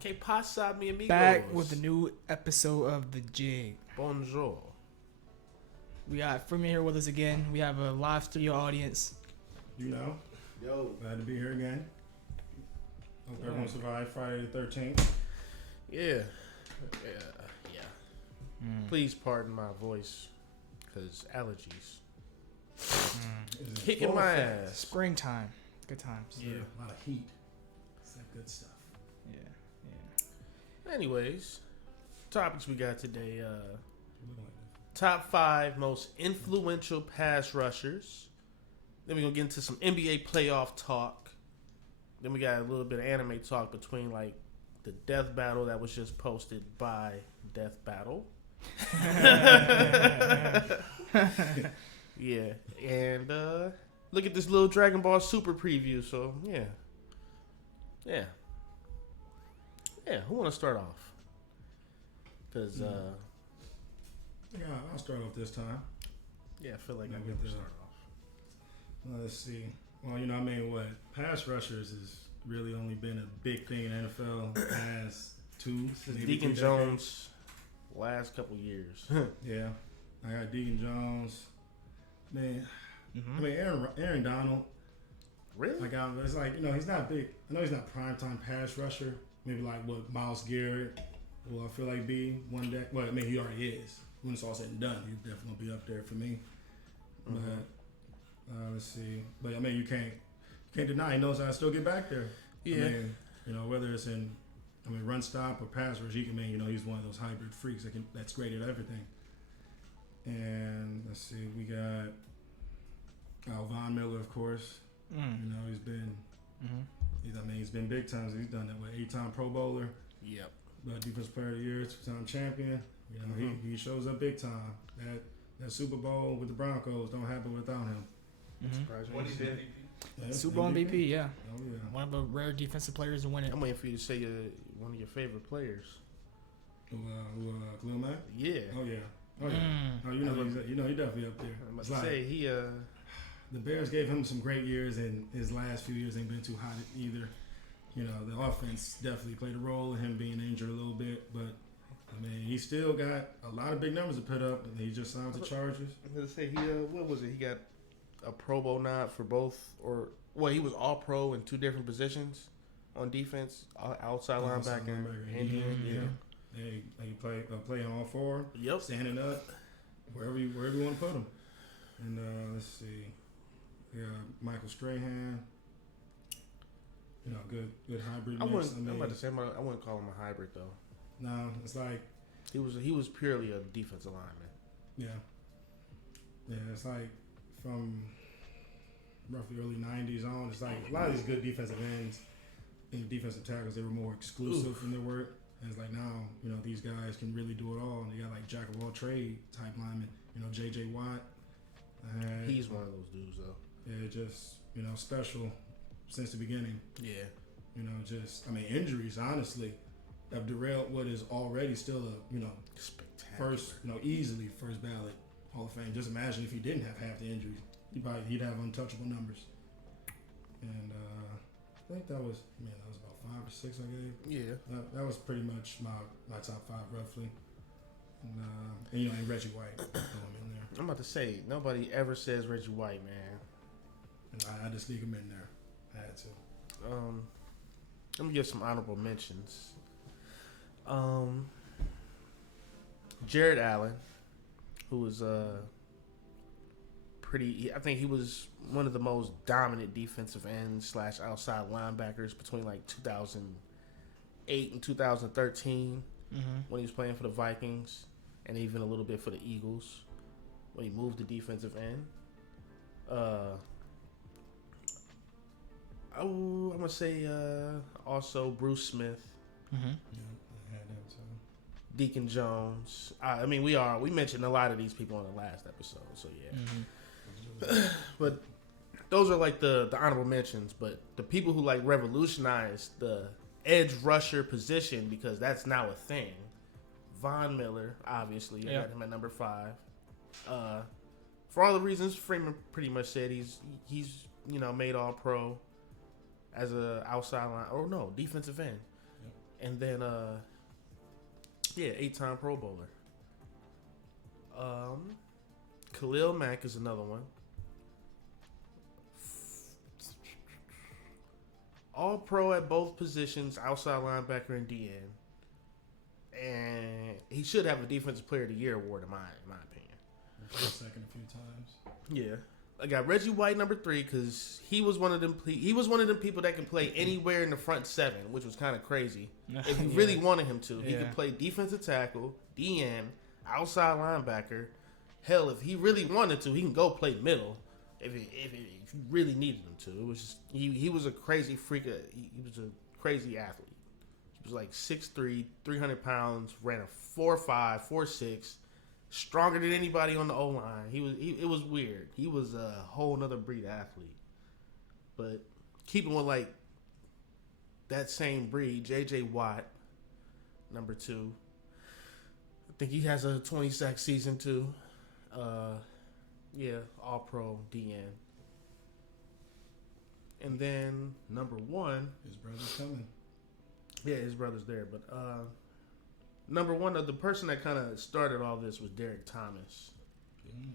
Que pasa, mi amigos? Back with a new episode of The Jig. Bonjour. We got Freeman here with us again. We have a live studio audience. You know. Yo. Glad to be here again. Hope everyone survived Friday the 13th. Yeah. Please pardon my voice, because allergies. Kicking my ass. Springtime. Good times. Yeah. A lot of heat. It's that good stuff. Yeah. Anyways, topics we got today. Top 5 most influential pass rushers. Then we're going to get into some NBA playoff talk. Then we got a little bit of anime talk between like the Death Battle that was just posted by Death Battle. Yeah. And look at this little Dragon Ball Super preview. So, yeah. Who want to start off? Because, Yeah, I'll start off this time. yeah, I feel like Yeah, I'm with going to the- start off. Let's see. Well, you know, I mean, what? Pass rushers has really only been a big thing in NFL the past two, maybe Deacon 2 decades. Jones, last couple years. Yeah. I got Deacon Jones. Man, Mm-hmm. I mean, Aaron Donald. Really? Like, it's like, you know, he's not big. I know he's not primetime pass rusher. Maybe like what Myles Garrett will I feel like be one day. Well, I mean, he already is. When it's all said and done, he's definitely gonna be up there for me. But let's see. But I mean, you can't deny he knows how to still get back there. Yeah. I mean, you know, whether it's in run stop or pass rush, he can. I mean, you know, he's one of those hybrid freaks that's great at everything. And let's see, we got Von Miller, of course. You know, he's been. He's been big times. He's done that with 8-time Pro Bowler, Yep. Defensive Player of the Year, 2-time champion. You know, he shows up big time. That Super Bowl with the Broncos don't happen without him. When he did MVP. Yeah, Super Bowl MVP, yeah. Oh yeah. One of the rare defensive players to win it. I'm waiting for you to say one of your favorite players. Khalil Mack? Yeah. Oh yeah. Oh yeah. Oh, you know he's definitely up there. I'm about It's to like, say he the Bears gave him some great years, and his last few years ain't been too hot either. You know, the offense definitely played a role in him being injured a little bit, but I mean, he still got a lot of big numbers to put up, and he just signed the Chargers. I'm gonna say he what was it? He got a Pro Bowl nod for both, or well, he was All Pro in 2 different positions on defense, outside linebacker, and He play on all 4. Yep. Standing up, wherever you want to put him. And let's see, Michael Strahan. You know, good hybrid I mix. wouldn't. I'm about to say I wouldn't call him a hybrid though. No, it's like He was purely a defensive lineman. yeah, it's like from roughly early '90s on. It's like a lot of these good defensive ends and defensive tackles, they were more exclusive in their work. And it's like now, you know, these guys can really do it all. And they got like jack of all trade type linemen. You know, J.J. Watt. He's one of those dudes though. Yeah, just, you know, special since the beginning. Yeah. You know, just, I mean, injuries, honestly, have derailed what is already still a, you know, Spectacular. easily first ballot Hall of Fame. Just imagine if he didn't have half the injuries. He'd have untouchable numbers. And I think that was about 5 or 6 I gave. Yeah. That was pretty much my top 5 roughly. And you know, and Reggie White, throw him in there. I'm about to say nobody ever says Reggie White, man. And I just sneak him in there. I had to. Let me give some honorable mentions. Jared Allen, who was I think he was one of the most dominant defensive ends / outside linebackers between like 2008 and 2013 when he was playing for the Vikings and even a little bit for the Eagles when he moved to defensive end. I'm gonna say also Bruce Smith, Yeah, I had that too. Deacon Jones. I mean, we mentioned a lot of these people on the last episode, so yeah. But those are like the honorable mentions. But the people who like revolutionized the edge rusher position, because that's now a thing. Von Miller, obviously, I got him at number 5. For all the reasons Freeman pretty much said, he's made All Pro as a outside line, or no, defensive end. And then, 8-time Pro Bowler. Khalil Mack is another one. All pro at both positions, outside linebacker and DN. And he should have a Defensive Player of the Year award in my opinion. Second a few times. Yeah. I got Reggie White number 3 because he was one of them. He was one of them people that can play anywhere in the front 7, which was kind of crazy. If you really wanted him to, he could play defensive tackle, DN, outside linebacker. Hell, if he really wanted to, he can go play middle. If you really needed him to, it was just, he was a crazy freak. He was a crazy athlete. He was like 6'3", 300 pounds, ran a 4'5", 4'6". Stronger than anybody on the O-line. It was weird. He was a whole nother breed athlete. But keeping with like that same breed, J.J. Watt, number 2. I think he has a 20-sack season too. All-pro DN. And then number 1. His brother's coming. Yeah, his brother's there. But number 1, the person that kind of started all this was Derek Thomas.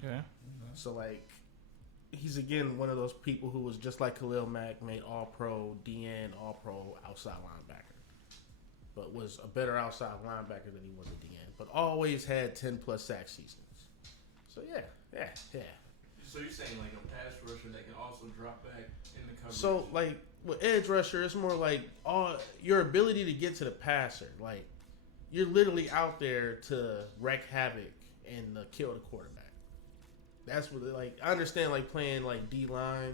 Okay. So, like, he's, again, one of those people who was just like Khalil Mack, made all-pro DN, all-pro outside linebacker. But was a better outside linebacker than he was a DN. But always had 10-plus sack seasons. So, yeah. So you're saying like a pass rusher that can also drop back in the coverage? So, like, with edge rusher, it's more like your ability to get to the passer. Like, you're literally out there to wreak havoc and kill the quarterback. That's what, like, I understand, like, playing, like, D-line,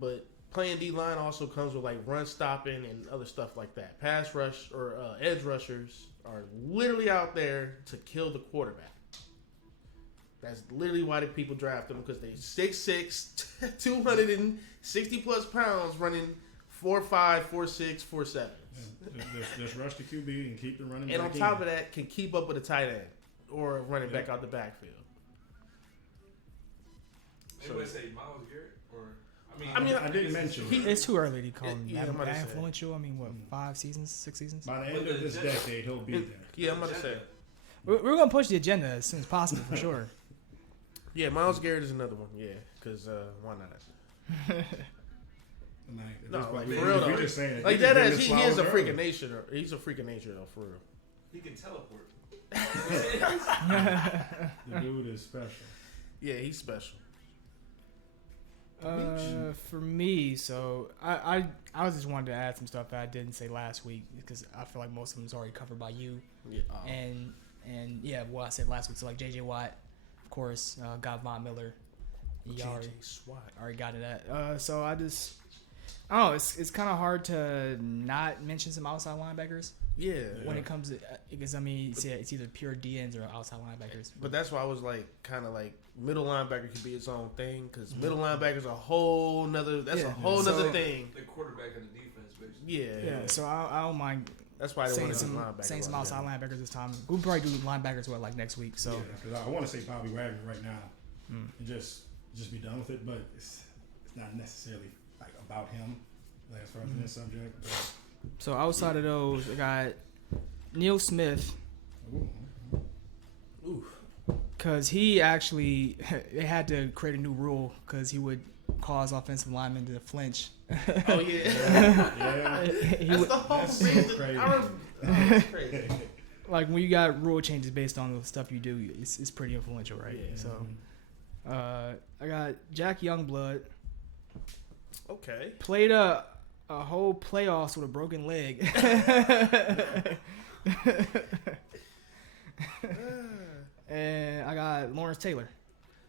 but playing D-line also comes with, like, run stopping and other stuff like that. Pass rush or edge rushers are literally out there to kill the quarterback. That's literally why the people draft them, because they 6'6", 260 plus pounds, running 4'5", 4'6", 4'7". Just rush the QB and keep the running back. And on top of that, can keep up with a tight end or running back out the backfield. Anybody say Myles Garrett? Or I didn't mention. It's too early to call him that influential. I mean, what, 5 seasons, 6 seasons? By the end of this decade, he'll be there. Yeah, I'm about to say. We're going to push the agenda as soon as possible, for sure. Yeah, Myles Garrett is another one. Yeah, because why not? No, like, for real though. We're just saying, like that is he is a freak of nature. He's a freak of nature though, for real. He can teleport. The dude is special. Yeah, he's special. For me, so I just wanted to add some stuff that I didn't say last week because I feel like most of them is already covered by you. Yeah. And yeah, what I said last week. So like J.J. Watt, of course, got Von Miller. J.J. Swat. Already got to that. So I don't know. It's kind of hard to not mention some outside linebackers. Yeah. When it comes to, because I mean, it's either pure DNs or outside linebackers. But that's why I was like, kind of like, middle linebacker could be its own thing, because middle linebackers a whole nother. That's a whole nother thing. The quarterback of the defense, basically. Yeah. So I don't mind. That's why they want to do saying some outside linebackers this time. We'll probably do linebackers like next week. So because I want to say Bobby Wagner right now, and just be done with it. But it's not necessarily like about him, like as far as this subject. But. So outside of those, I got Neil Smith. Because he actually, they had to create a new rule because he would cause offensive linemen to flinch. Oh, yeah. That's the whole reason. That's crazy. Like, when you got rule changes based on the stuff you do, it's pretty influential, right? Yeah. So, I got Jack Youngblood. Okay. Played a whole playoffs with a broken leg. And I got Lawrence Taylor.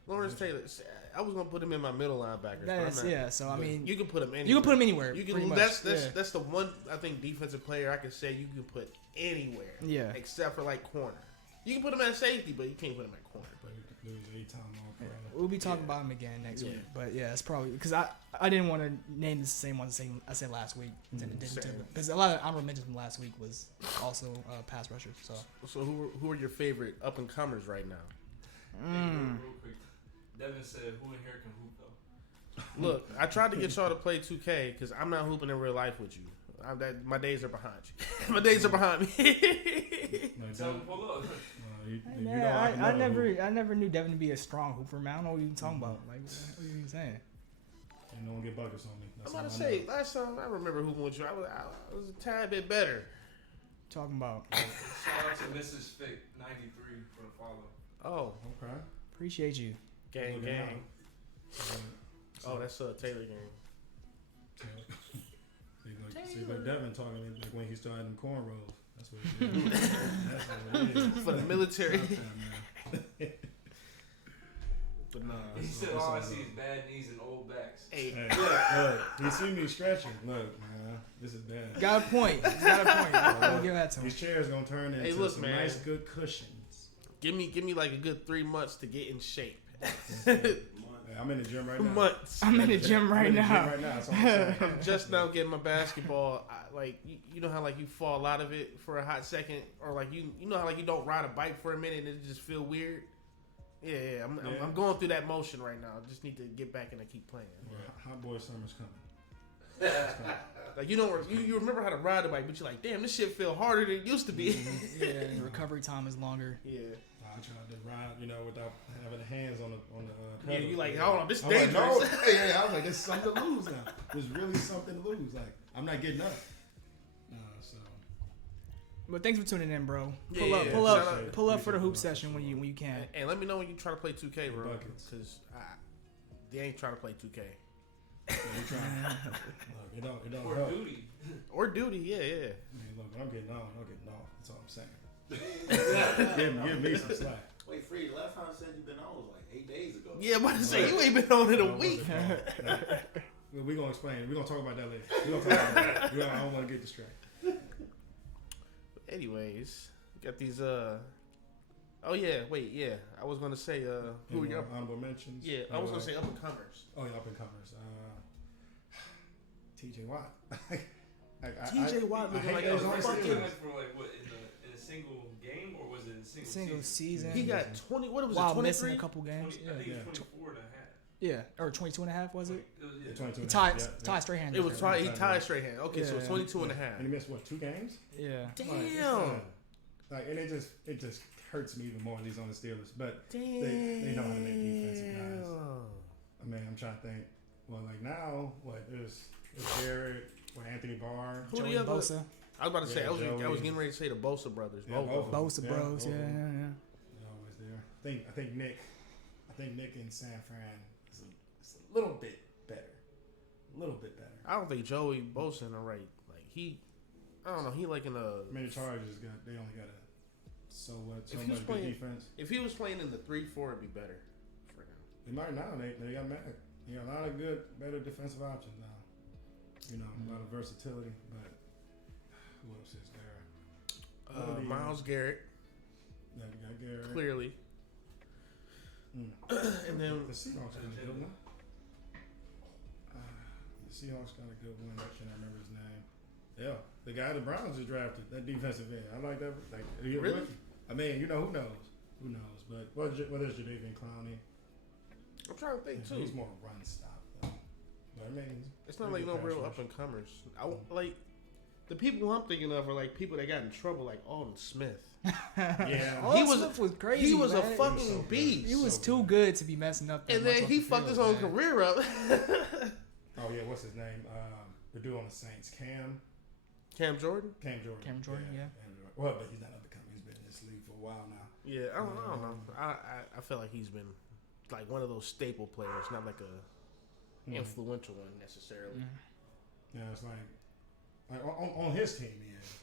I was gonna put him in my middle linebackers. So I mean, you can put him anywhere. You can put him anywhere. You can. That's the one I think defensive player I can say you can put anywhere. Yeah. Except for like corner. You can put him at safety, but you can't put him at corner. But we'll be talking about him again next week. But yeah, it's probably because I didn't want to name the same one I said last week because a lot of honorable mentions from last week was also pass rushers. So who are your favorite up and comers right now? Real quick, Devin said, "Who in here can hoop though?" Look, I tried to get y'all to play 2K because I'm not hooping in real life with you. My days are behind you. My days are behind me. Tell him pull up. I never knew Devin to be a strong hooper, man. I don't know what you're talking about. Like, what are you saying? And no one get buckets on me. I'm about to say, last time I remember hooping with you, I was a tad bit better. Talking about. Shout out to Mrs. Fick 93 for the follow. Oh, Okay. Appreciate you. gang. Oh, that's Taylor gang. See, like Devin talking like when he started them cornrows. That's what he did. That's what it is. For the military. But nah. He said all I see is bad knees and old backs. Hey, Look, you see me stretching. Look, man, this is bad. Got a point. He's got a point. I'll give that to him. These chairs gonna turn into some nice, good cushions. give me like a good 3 months to get in shape. I'm in the gym right now. Months. I'm in the gym right now. That's all I'm saying. I'm just now getting my basketball. You know how like you fall out of it for a hot second, or like you know how like you don't ride a bike for a minute and it just feel weird. Yeah. I'm going through that motion right now. I just need to get back and keep playing. Well, Hot Boy Summer's coming. Like you remember how to ride a bike, but you're like, damn, this shit feel harder than it used to be. Yeah, and recovery time is longer. Yeah. I tried to ride, without having the hands on the Yeah, pedal. you like, hold on, this I'm dangerous. like, no, yeah, I was like, there's something to lose now. There's really something to lose. Like, I'm not getting up. So. But thanks for tuning in, bro. Yeah, Pull up for the hoop session when you can. And let me know when you try to play 2K, bro. Buckets. Because they ain't trying to play 2K. Yeah, we trying. Look, it don't Or help. duty. Or duty, yeah. I mean, look, when I'm getting off. That's all I'm saying. give me some slack. Wait, Free, last time I said you've been on was like 8 days ago. Yeah, I'm about to say, you ain't been on in a week. We're going to explain it. We're going to talk about that later. We're going to talk about that. I don't want to get distracted. Anyways, got these, oh yeah, wait, yeah. I was going to say, who are your honorable mentions? Yeah, I was going to say up and comers. Oh, yeah, up and comers. TJ Watt. TJ Watt looking like a fucking... For like what, in a single game, or was it in a single season? He got 20, what was it, While 23? missing a couple games. 20, I think it was 24 and a half. Yeah, or 22 and a half, was it? Yeah. 22 He tied straight hand. It was he tied straight hand. Okay, so it's 22 and a half. And he missed, what, 2 games? Yeah. Damn. And it just hurts me even more these on the Steelers. But Damn. they know how to make defensive guys. I mean, I'm trying to think. Well, like now, there's Garrett, Anthony Barr. Who Joey the other? Bosa. I was about to say, I was Joey. getting ready to say the Bosa brothers. Yeah, both of them. Bosa bros, yeah. They're always there. I think Nick in San Fran is a little bit better. I don't think Joey Bosa in the right. Like I don't know. He like in a. I mean, the Chargers they only got a so much good defense. If he was playing in the 3-4, it'd be better for him. They might now. They got Mac. A lot of better defensive options now. A lot of versatility. But who else is there? Myles Garrett. Yeah, we got Garrett. Clearly. And then the Seahawks got a good one. The Seahawks got a good one. I can't remember his name. Yeah, the guy the Browns just drafted, that defensive end. I like that. Like, really? I mean, who knows? Who knows? But whether it's Jadeveon Clowney, I'm trying to think too. He's more run stop though. But I mean, it's not like no real up and comers. Like the people I'm thinking of are like people that got in trouble, like Alden Smith. Yeah, Smith was crazy. He was man. a fucking beast. He was too good to be messing up. And then he fucked his own career up. Oh yeah, what's his name? The dude on the Saints, Cam Jordan. Cam Jordan, yeah. Well, but he's not up and coming. He's been in this league for a while now. Yeah, I don't know. I feel like he's been like one of those staple players, not like a influential one necessarily. Yeah, it's like on his team he is,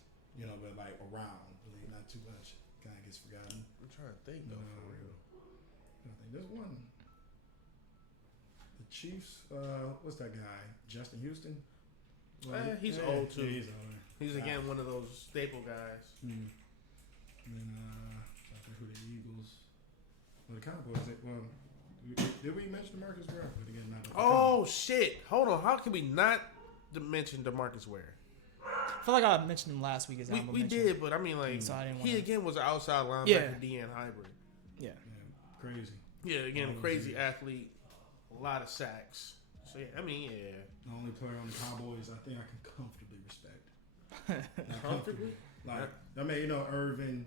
but like around, really not too much. Kind of gets forgotten. I'm trying to think though, for real. I think there's one. The Chiefs. What's that guy? Justin Houston. He's old too. Yeah, he's older. He's again one of those staple guys. And then I think who the Eagles. Well, the Cowboys. Did we mention Marcus Ware? But again, not. Oh shit! Hold on. How can we not mention DeMarcus Ware? I feel like I mentioned him last week. We did, but I mean, like so he again was an outside linebacker, DN hybrid. Yeah, crazy. Yeah, again, crazy athlete, a lot of sacks. So yeah, I mean, yeah. The only player on the Cowboys I think I can comfortably respect. Not comfortably. Like, I mean, you know, Irvin,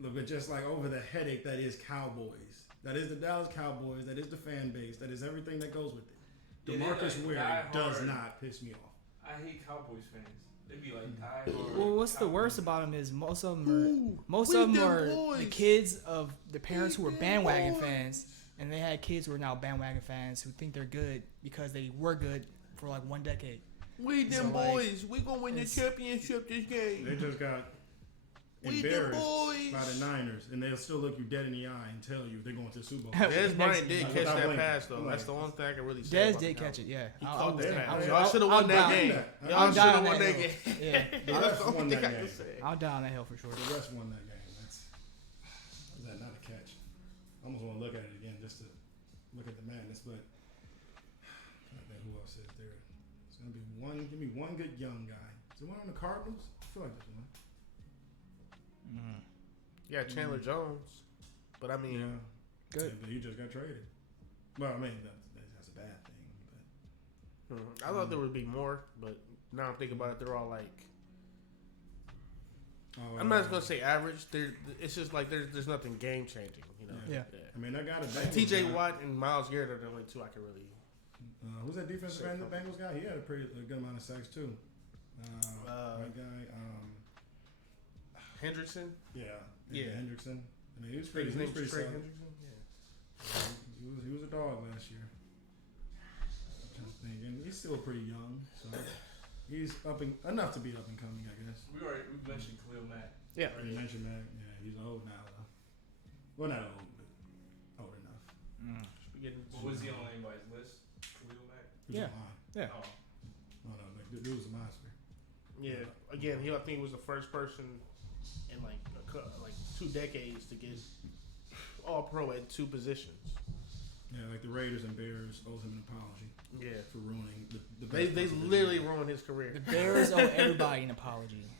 look, but just like over the headache that is Cowboys. That is the Dallas Cowboys. That is the fan base. That is everything that goes with it. DeMarcus Ware does not piss me off. I hate Cowboys fans. They be like die hard. Well, what's the worst about them is most of them are the kids of the parents who were bandwagon fans, and they had kids who are now bandwagon fans who think they're good because they were good for like one decade. We them boys. We gonna win the championship this game. They just got embarrassed by the Niners, and they'll still look you dead in the eye and tell you they're going to the Super Bowl. Dez Bryant did catch that pass, though. That's the only thing I can really say. Dez did catch it, yeah. He caught that pass. Y'all Y'all should have won that game. Y'all should have won that game. Yeah. The refs won that game. I'll die on that hill for sure. The refs won that game. Is that not a catch? I almost want to look at it again just to look at the madness, but I think who else is there? It's gonna be one. Give me one good young guy. Is there one on the Cardinals? I feel like there's one. Yeah, Chandler Jones. But I mean, good. Yeah, but he just got traded. Well, I mean, that's a bad thing. But I thought there would be more, but now I'm thinking about it, they're all like. I'm not gonna say average. It's just like there's nothing game changing, you know. Yeah. I mean, I got a like T.J. Watt and Myles Garrett are the only two I can really. Who's that defensive end, the Bengals guy? He had a good amount of sacks too. That guy. Hendrickson? Yeah. Hendrickson. I mean, he was pretty solid. He was a dog last year. I'm just thinking. He's still pretty young, so he's enough to be up and coming, I guess. We mentioned Khalil Mack. Yeah. You mentioned Mack. Yeah, he's old now, though. Well, not old, but old enough. What was he on anybody's list? Khalil Mack? Yeah. Yeah. Oh, no, like, dude was a monster. Yeah. Again, I think he was the first person in like 2 decades to get all pro at 2 positions. Yeah, like the Raiders and Bears owe him an apology. Yeah, for ruining the they literally ruined his career. The Bears owe everybody an apology.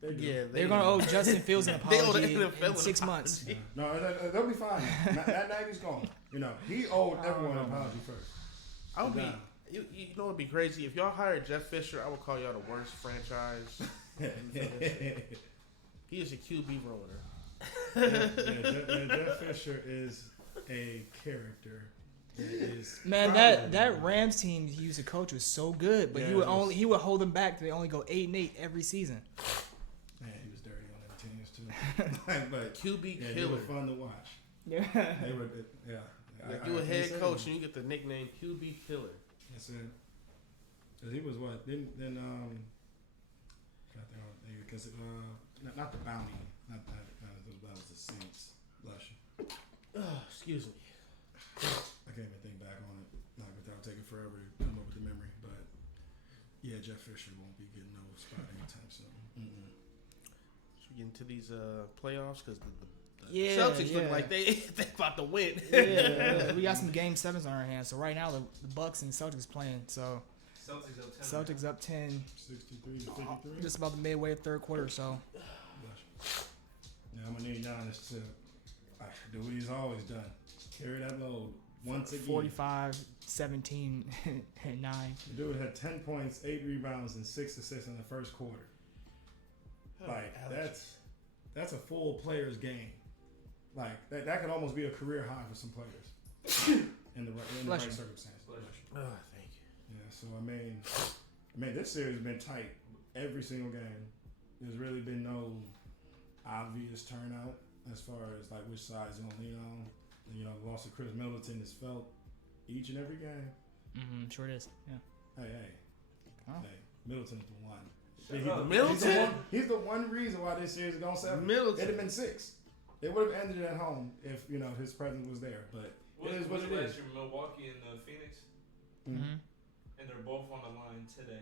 They're gonna owe Justin Fields an apology in 6 months. Yeah. No, they'll be fine. That night he's gone. You know, he owed everyone an apology first. I would be. You know what'd be crazy? If y'all hired Jeff Fisher, I would call y'all the worst franchise. He is a QB ruiner. Jeff Fisher is a character. Man, that Rams team he used to coach was so good, but he would hold them back. They only go 8-8 every season. Man, he was dirty on them teams too. but QB killer. They were fun to watch. Yeah, they were. Yeah, like you a head coach and you get the nickname QB killer. That's it. Cause he was what? Then because not the bounty, not that. That was the Saints. Bless you. Excuse me. I can't even think back on it. Not without taking forever to come up with the memory, but yeah, Jeff Fisher won't be getting no spot anytime soon. Should we get into these playoffs because the Celtics look like they about to win. Yeah, we got some game 7s on our hands. So right now the Bucks and Celtics playing. So Celtics up 10. 63 to 53. Just about the midway of third quarter. So. Yeah, I'm gonna need Giannis to do what he's always done. Carry that load once again. 45, 17, and 9. The dude had 10 points, 8 rebounds, and 6 assists in the first quarter. Like that's a full player's game. Like that could almost be a career high for some players in the right circumstances. Oh, thank you. Yeah, so I mean, this series has been tight every single game. There's really been no obvious turnout as far as like which side's gonna lean on. You know, the loss of Chris Middleton is felt each and every game. Mm-hmm, sure it is. Yeah. Hey, Middleton's the one. Middleton? He's the one reason why this series is going 7. Middleton. It'd have been 6. It would have ended at home if his presence was there. But it is what it is. Milwaukee and Phoenix, Mm-hmm. and they're both on the line today.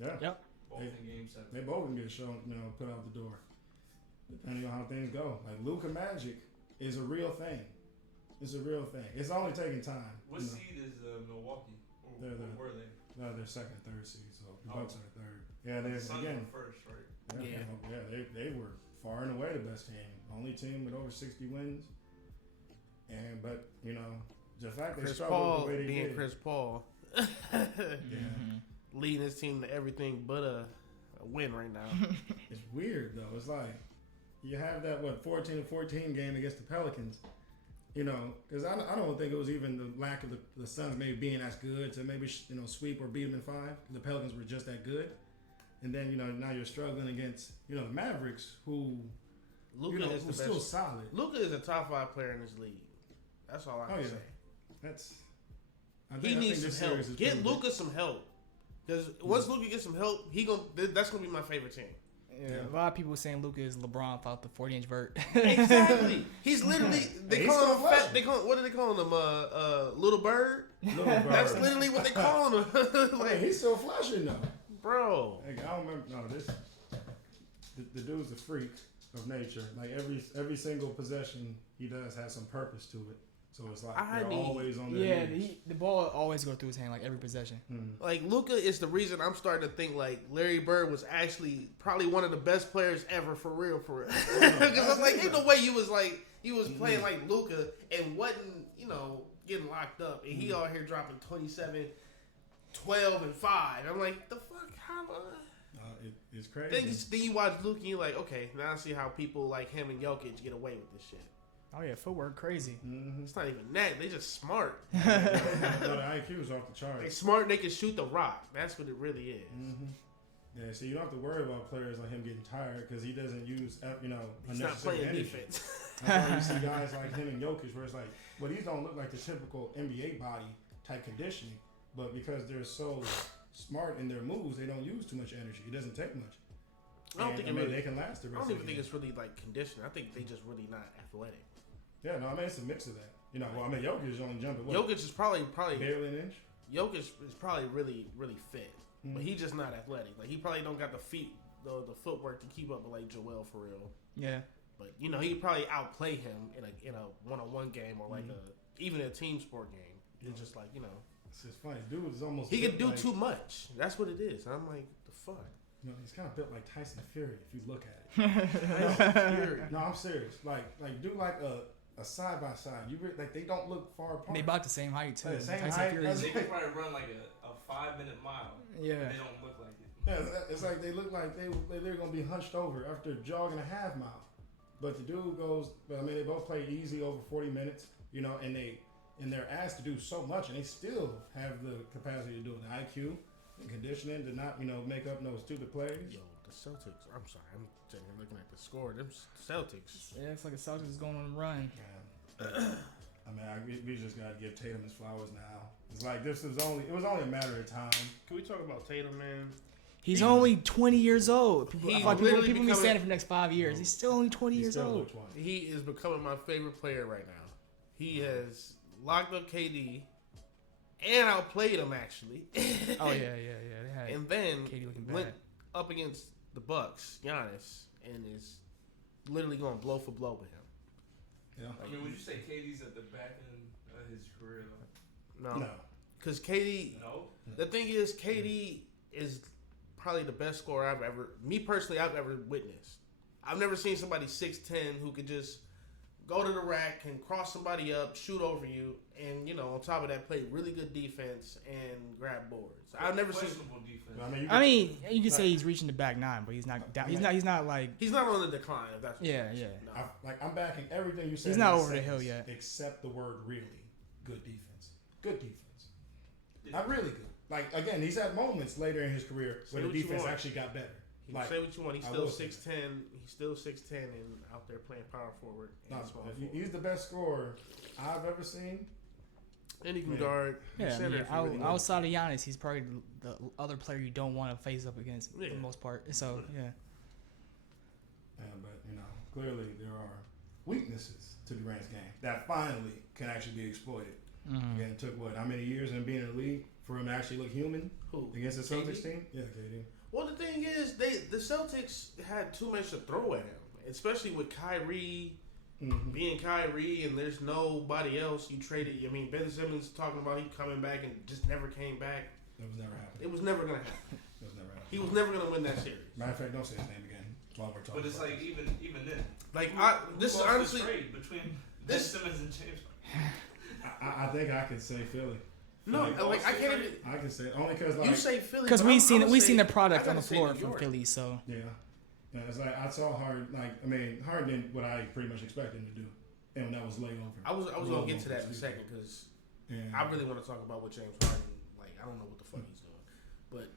Yeah. Yep. Both in Game 7. They both can get shown, put out the door, depending on how things go. Like Luka Magic is a real thing. It's a real thing. It's only taking time. What seed is Milwaukee? Or were they? No, they're second, third seed. So the Bucks are third. Yeah, they're again first, right? Yeah. They were far and away the best team. Only team with over 60 wins. But the fact they struggled the way they did. Chris Paul, leading his team to everything but a a win right now. It's weird though. It's like you have that 14-14 game against the Pelicans. You know, because I don't think it was even the lack of the Suns maybe being as good to maybe sweep or beat them in 5. The Pelicans were just that good, and then now you're struggling against the Mavericks, who Luka is the still best. solid. Luka is a top 5 player in this league. That's all I can say. That's. He needs some help. Get Luka some help, because once Luka gets some help, that's gonna be my favorite team. Yeah, a lot of people saying Luka is LeBron without the 40-inch vert. Exactly. He's literally He's call him still fat. flashing. What do they call him? Little bird. Little bird. That's literally what they call him. Like, he's still flashing though. Bro. Like, I don't remember. No, the dude's a freak of nature. Like every single possession he does has some purpose to it. So it's like they're always on their knees. The ball always goes through his hand like every possession. Like Luka is the reason I'm starting to think like Larry Bird was actually probably one of the best players ever for real. Because I was like, ain't no way you was playing like Luka and wasn't getting locked up, and he out here dropping 27, 12, and 5. I'm like, the fuck, how? It's crazy. Then you watch Luka, and you're like, okay, now I see how people like him and Jokic get away with this shit. Oh yeah, footwork crazy. It's not even that. They just smart. The IQ is off the charts. They smart. They can shoot the rock. That's what it really is. Yeah, so you don't have to worry about players like him getting tired because he doesn't use He's not playing energy. defense. That's why you see guys like him and Jokic where it's like, well, these don't look like the typical NBA body type conditioning, but because they're so smart in their moves, they don't use too much energy. It doesn't take much. I don't think they can last the rest. I don't of even the think game. it's really like conditioning. I think they just really not athletic. Yeah, no, I mean it's a mix of that. Jokic is only jumping. Jokic is probably barely an inch. Jokic is probably really fit, but he's just not athletic. Like he probably don't got the feet, the footwork to keep up with like Joel for real. Yeah. But he probably outplay him in a one-on-one game or like even a team sport game. It's just like It's just funny. Dude is almost. he can do too much. That's what it is. I'm like, the fuck. He's kind of built like Tyson Fury if you look at it. No, I'm serious. Like do like a side by side. They don't look far apart. They about the same height too. Like the same Tyson height. Fury's- They could probably run like a 5-minute mile. Yeah. They don't look like it. Yeah, it's like they look like they're gonna be hunched over after jogging a half mile. But the dude goes. They both play easy over 40 minutes. And they're asked to do so much, and they still have the capacity to do it. The IQ and conditioning to not make up no stupid plays. Yo, the Celtics. I'm sorry. I'm sitting here looking at the score. Them Celtics. Yeah, it's like the Celtics is going on a run. We just gotta give Tatum his flowers now. It's like it was only a matter of time. Can we talk about Tatum, man? He's only 20 years old. People literally be saying it for the next 5 years. He's still only 20 years old. He is becoming my favorite player right now. He has locked up KD and outplayed him actually. Oh yeah. They had And then KD looking went bad. up against the Bucks, Giannis, and is literally going blow for blow with him. Yeah. I mean, would you say KD's at the back end of his career though? No. Because KD, No. the thing is, KD is probably the best scorer I've ever witnessed. I've never seen somebody 6'10" who could just go to the rack, can cross somebody up, shoot over you, and on top of that, play really good defense and grab boards. I've never seen. Defense. I mean, you could say he's reaching the back 9, but he's not down. He's not like. He's not on the decline. If that's what Yeah. No. I'm backing everything you said. He's not over the hill yet. Except the word really. Good defense. Good defense. Not really good. Like again, he's had moments later in his career where the defense actually got better. You can say what you want. He's still 6'10". He's still 6'10" and out there playing power forward. And small forward. He's the best scorer I've ever seen. And he can guard. Yeah, center if you really outside of Giannis, he's probably the other player you don't want to face up against for the most part. So yeah. But clearly there are weaknesses to Durant's game that finally can actually be exploited. Again, it took how many years in being in the league for him to actually look human against the Celtics team? Yeah, KD. Well, the thing is, the Celtics had too much to throw at him, especially with Kyrie being Kyrie, and there's nobody else you traded. I mean, Ben Simmons talking about he coming back and just never came back. It was never happening. It was never gonna happen. It was never happening. He was never gonna win that series. Matter of fact, don't say his name again while we're talking. But it's like even then. Like who this is lost the honestly trade between Ben Simmons and James. I think I could say Philly. No, like I can't even. I can say it. Only because like You say Philly Because but we I'm seen gonna we say- seen the I product gotta on the say floor New from York. Philly, so yeah, it's like I saw Harden. Like I mean, Harden did what I pretty much expected him to do, and that was lay over. I was gonna get to that in a second because And I really want to talk about what James Harden. Like I don't know what the fuck he's doing, but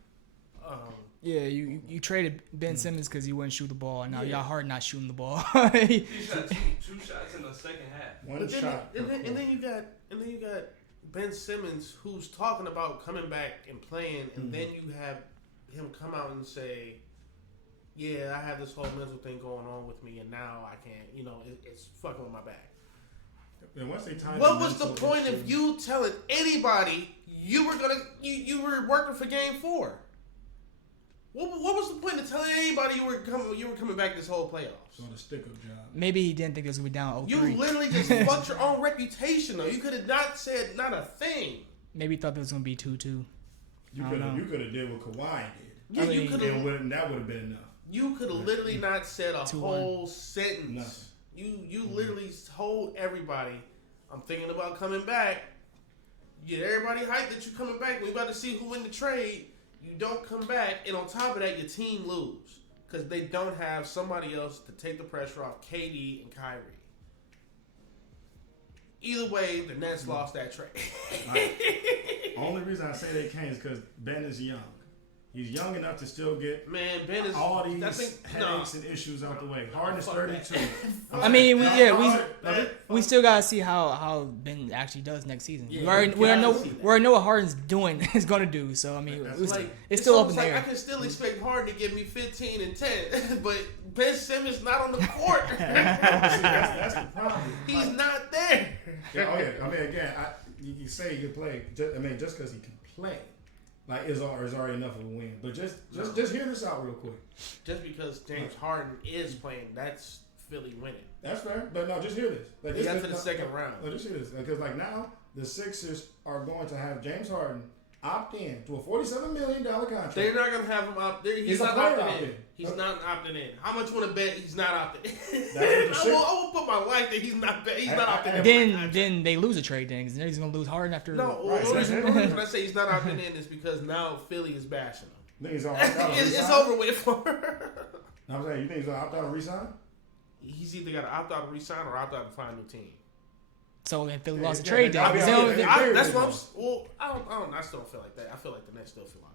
yeah, you traded Ben Simmons because he wouldn't shoot the ball, and now Yeah. y'all Harden not shooting the ball. He shot two shots in the second half. one but then, shot. and then you got Ben Simmons who's talking about coming back and playing, and then you have him come out and say, "Yeah, I have this whole mental thing going on with me, and now I can't. You know, it's fucking with my back." And once they tied What was the point of you telling anybody you were working for Game 4? What was the point of telling anybody you were coming back this whole playoffs? on a stick-up job? Maybe he didn't think it was gonna be down 0-3. You literally just fucked your own reputation though. You could have not said not a thing. Maybe he thought it was gonna be 2-2. You I could don't know. have did what Kawhi did. Yeah, I mean, you could And have. that would have been enough. You could have literally not said a 2-1. whole sentence. Nothing. You literally told everybody, "I'm thinking about coming back." Get everybody hyped that you coming back. We about to see who win the trade. You don't come back, and on top of that, your team lose because they don't have somebody else to take the pressure off KD and Kyrie. Either way, the Nets lost that trade. Only reason I say they can't is because Ben is young. He's young enough to still get Man, Ben is all these I think, headaches and issues out the way. Harden is Fuck 32. I mean, that- we still gotta see how Ben actually does next season. Yeah, we already we gotta know see that. we already know what Harden's doing is gonna do. So I mean, That's it's, like- it's still up in almost the like I air. can still expect Harden to give me 15 and 10, but Ben Simmons not on the court. See, that's the problem. He's not there. Yeah, oh yeah. I mean, again, you say he can play. Just because he can play, like is already enough of a win. But just hear this out real quick. Just because James Harden is playing, that's Philly winning. That's fair. But no, just hear this. Like, They got to the second round. No, just hear this. Because like now, the Sixers are going to have James Harden opt in to a $47 million contract. They're not gonna have him up there. He's He's a not player opting opting in. in. He's not opting in. How much want to bet he's not opting in? That's what the I will put my life that he's not opting in. Then they lose a trade then because he's gonna lose Harden after. No, Right, the reason exactly. when I say he's not opting in is because now Philly is bashing him. You think he's gonna opt out and It's resign? over with for her. I'm saying, you think he's gonna opt out and resign? He's either got to opt out and resign or opt out and find a new team. So then Philly Yeah, lost the yeah, trade they- then. I mean, 'cause they I don't- mean, they- I- That's what I'm. Well, I don't. I still don't feel like that. I feel like the Nets still feel like.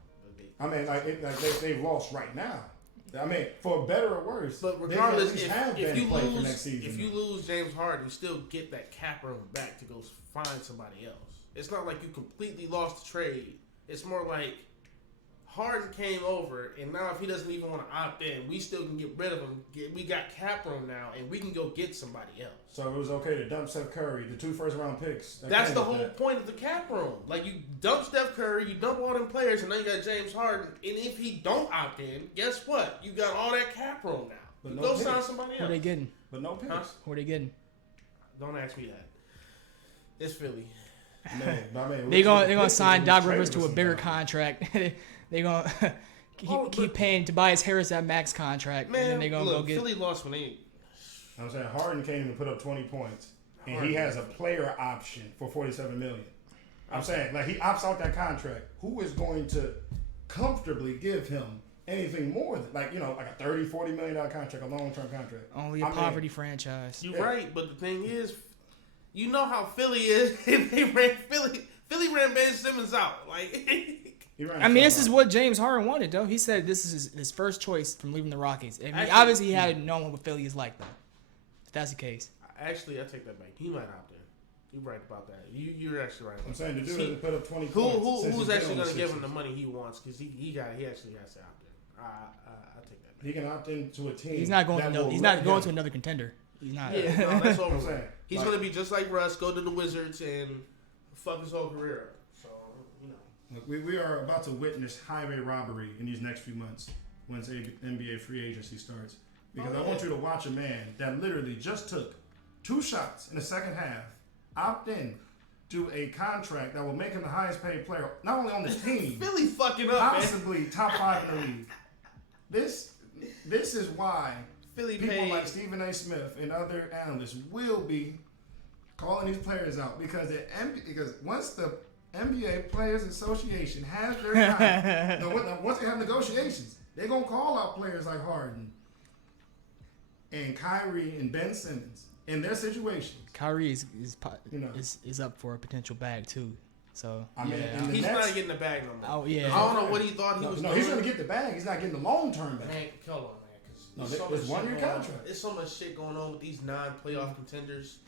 I mean, they've lost right now. I mean, for better or worse. But they regardless, at least if have you Ben play for next lose, season. if you lose James Harden, you still get that cap room back to go find somebody else. It's not like you completely lost the trade. It's more like Harden came over, and now if he doesn't even want to opt in, we still can get rid of him. We got cap room now, and we can go get somebody else. So it was okay to dump Steph Curry, the 2 first-round picks. That's the whole point of the cap room. Like, you dump Steph Curry, you dump all them players, and now you got James Harden. And if he don't opt in, guess what? You got all that cap room now. But You no go picks. sign somebody Who they else. getting? But no picks. Huh? Who they getting? Don't ask me that. It's Philly. Man, but I mean, They're gonna Picks sign was Doc traded Rivers to for a bigger somebody. contract. They're gonna Oh, keep but- paying Tobias Harris that max contract, and then Man, they're gonna look, go get. Philly lost when they. I'm saying Harden can't even put up 20 points, and Harden. he has a player option for $47 million. I'm saying, like, he opts out that contract. Who is going to comfortably give him anything more than, like, like a $30, $40 million contract, a long-term contract? Only a I mean, poverty franchise. You're Yeah. right, but the thing is, you know how Philly is. They ran Philly ran Ben Simmons out. Like, he ran I mean, this himself is out. what James Harden wanted, though. He said this is his first choice from leaving the Rockets. I mean, Actually, obviously, he had known what Philly is like, though. If that's the case. actually, I take that back. He might opt in. You're right about that. You're actually right. I'm About saying the that. dude See, hasn't put up 20 points. since who's he's been actually on going the to give him the Sixers. money he wants? Because he actually has to opt in. I take that back. He can opt into a team. He's not going. that To will he's let not going him- to another contender. He's not. Yeah, no, that's over. I'm with. saying, He's like- going to be just like Russ, go to the Wizards and fuck his whole career up. So, Look, we are about to witness highway robbery in these next few months once NBA free agency starts. Because I want you to watch a man that literally just took 2 shots in the second half, opt in to a contract that will make him the highest paid player, not only on the team, Philly fucking up, man. possibly top 5 in the league. This is why Philly people paid. like Stephen A. Smith and other analysts will be calling these players out because once the NBA Players Association has their guy. Once they have negotiations, they're gonna call out players like Harden and Kyrie and Ben Simmons in their situations. Kyrie is up for a potential bag too. So I mean, he's not getting the bag no more. Oh yeah. I don't know what he thought he was doing. No, he's gonna get the bag. He's not getting the long-term bag. Man, hold on, man. No, it's 1 year contract. There's so much shit going on with these non-playoff contenders.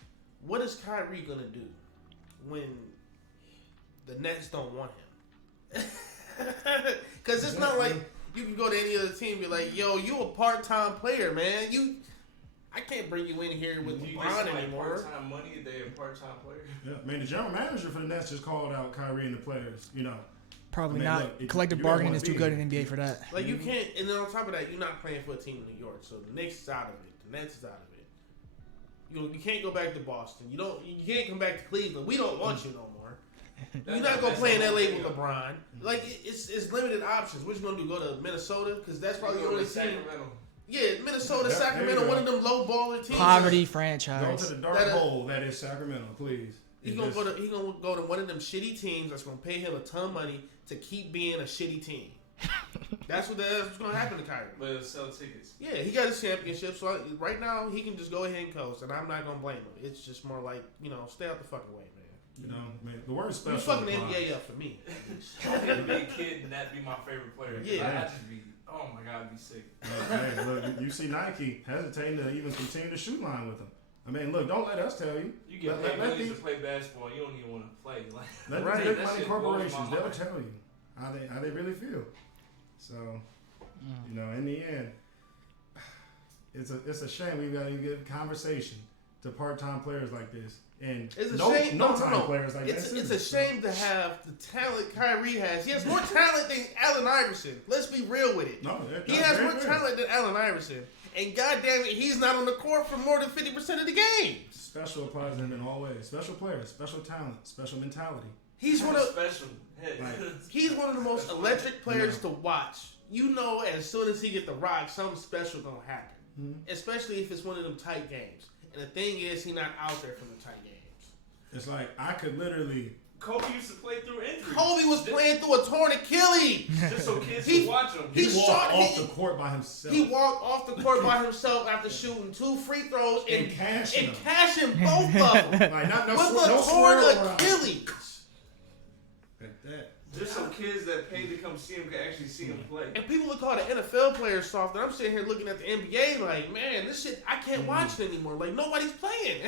What is Kyrie gonna do when the Nets don't want him? Because it's not like you can go to any other team and be like, "Yo, you a part-time player, man. I can't bring you in here with LeBron anymore." Part-time money, they a part-time player. Yeah, man. The general manager for the Nets just called out Kyrie and the players. Probably I mean, not. look, Collective you don't bargaining wanna is too be good here. in NBA for that. Like you can't, and then on top of that, you're not playing for a team in New York, so the Knicks is out of it. The Nets is out of it. You can't go back to Boston. You can't come back to Cleveland. We don't want you no more. You're not gonna play in LA with LeBron. Like it's limited options. What you gonna do? Go to Minnesota? Because that's probably the only team. Yeah, Minnesota, Yeah, Sacramento, one of them low baller teams. Poverty Go franchise. to the dark hole that is Sacramento, please. He's gonna go to one of them shitty teams that's gonna pay him a ton of money to keep being a shitty team. That's what's gonna happen to Kyrie. But it'll sell tickets. Yeah, he got his championship, so right now he can just go ahead and coast, and I'm not gonna blame him. It's just more like stay out the fucking way, man. The word special. You fucking the NBA up for me. I could be a kid and that be my favorite player. Yeah. I'd just be, oh my God, I'd be sick. Hey, look, you see Nike hesitating to even continue the shoot line with him. I mean, look, don't let us tell you. You get paid millions to play basketball, you don't even want to play. Let Right. these big That money shit blows my corporations, they'll mind. tell you how they really feel. So, in the end, it's a shame we got to give conversation to part-time players like this, and It's a no shame. time players like It's that. a shame to have the talent Kyrie has. He has more talent than Allen Iverson. Let's be real with it. No, He has more talent than Allen Iverson, and goddamn it, he's not on the court for more than 50% of the games. Special applies to him in all ways. Special players, special talent, special mentality. He's one of special. he's one of the most electric players to watch. As soon as he get the rock, something special gonna happen. Especially if it's one of them tight games. And the thing is, he's not out there for the tight games. It's like I could literally. Kobe used to play through injuries. Kobe was playing through a torn Achilles. Just so kids He- can watch him. He walked shot- off the court by himself. He walked off the court by himself after shooting 2 free throws and cashing them. cashing both of them Like, not no, with no a torn swirl around. Achilles. Like that. Just so kids that pay to come see him can actually see him play. And people would call the NFL players soft, and I'm sitting here looking at the NBA like, man, this shit, I can't watch it anymore. Like, nobody's playing.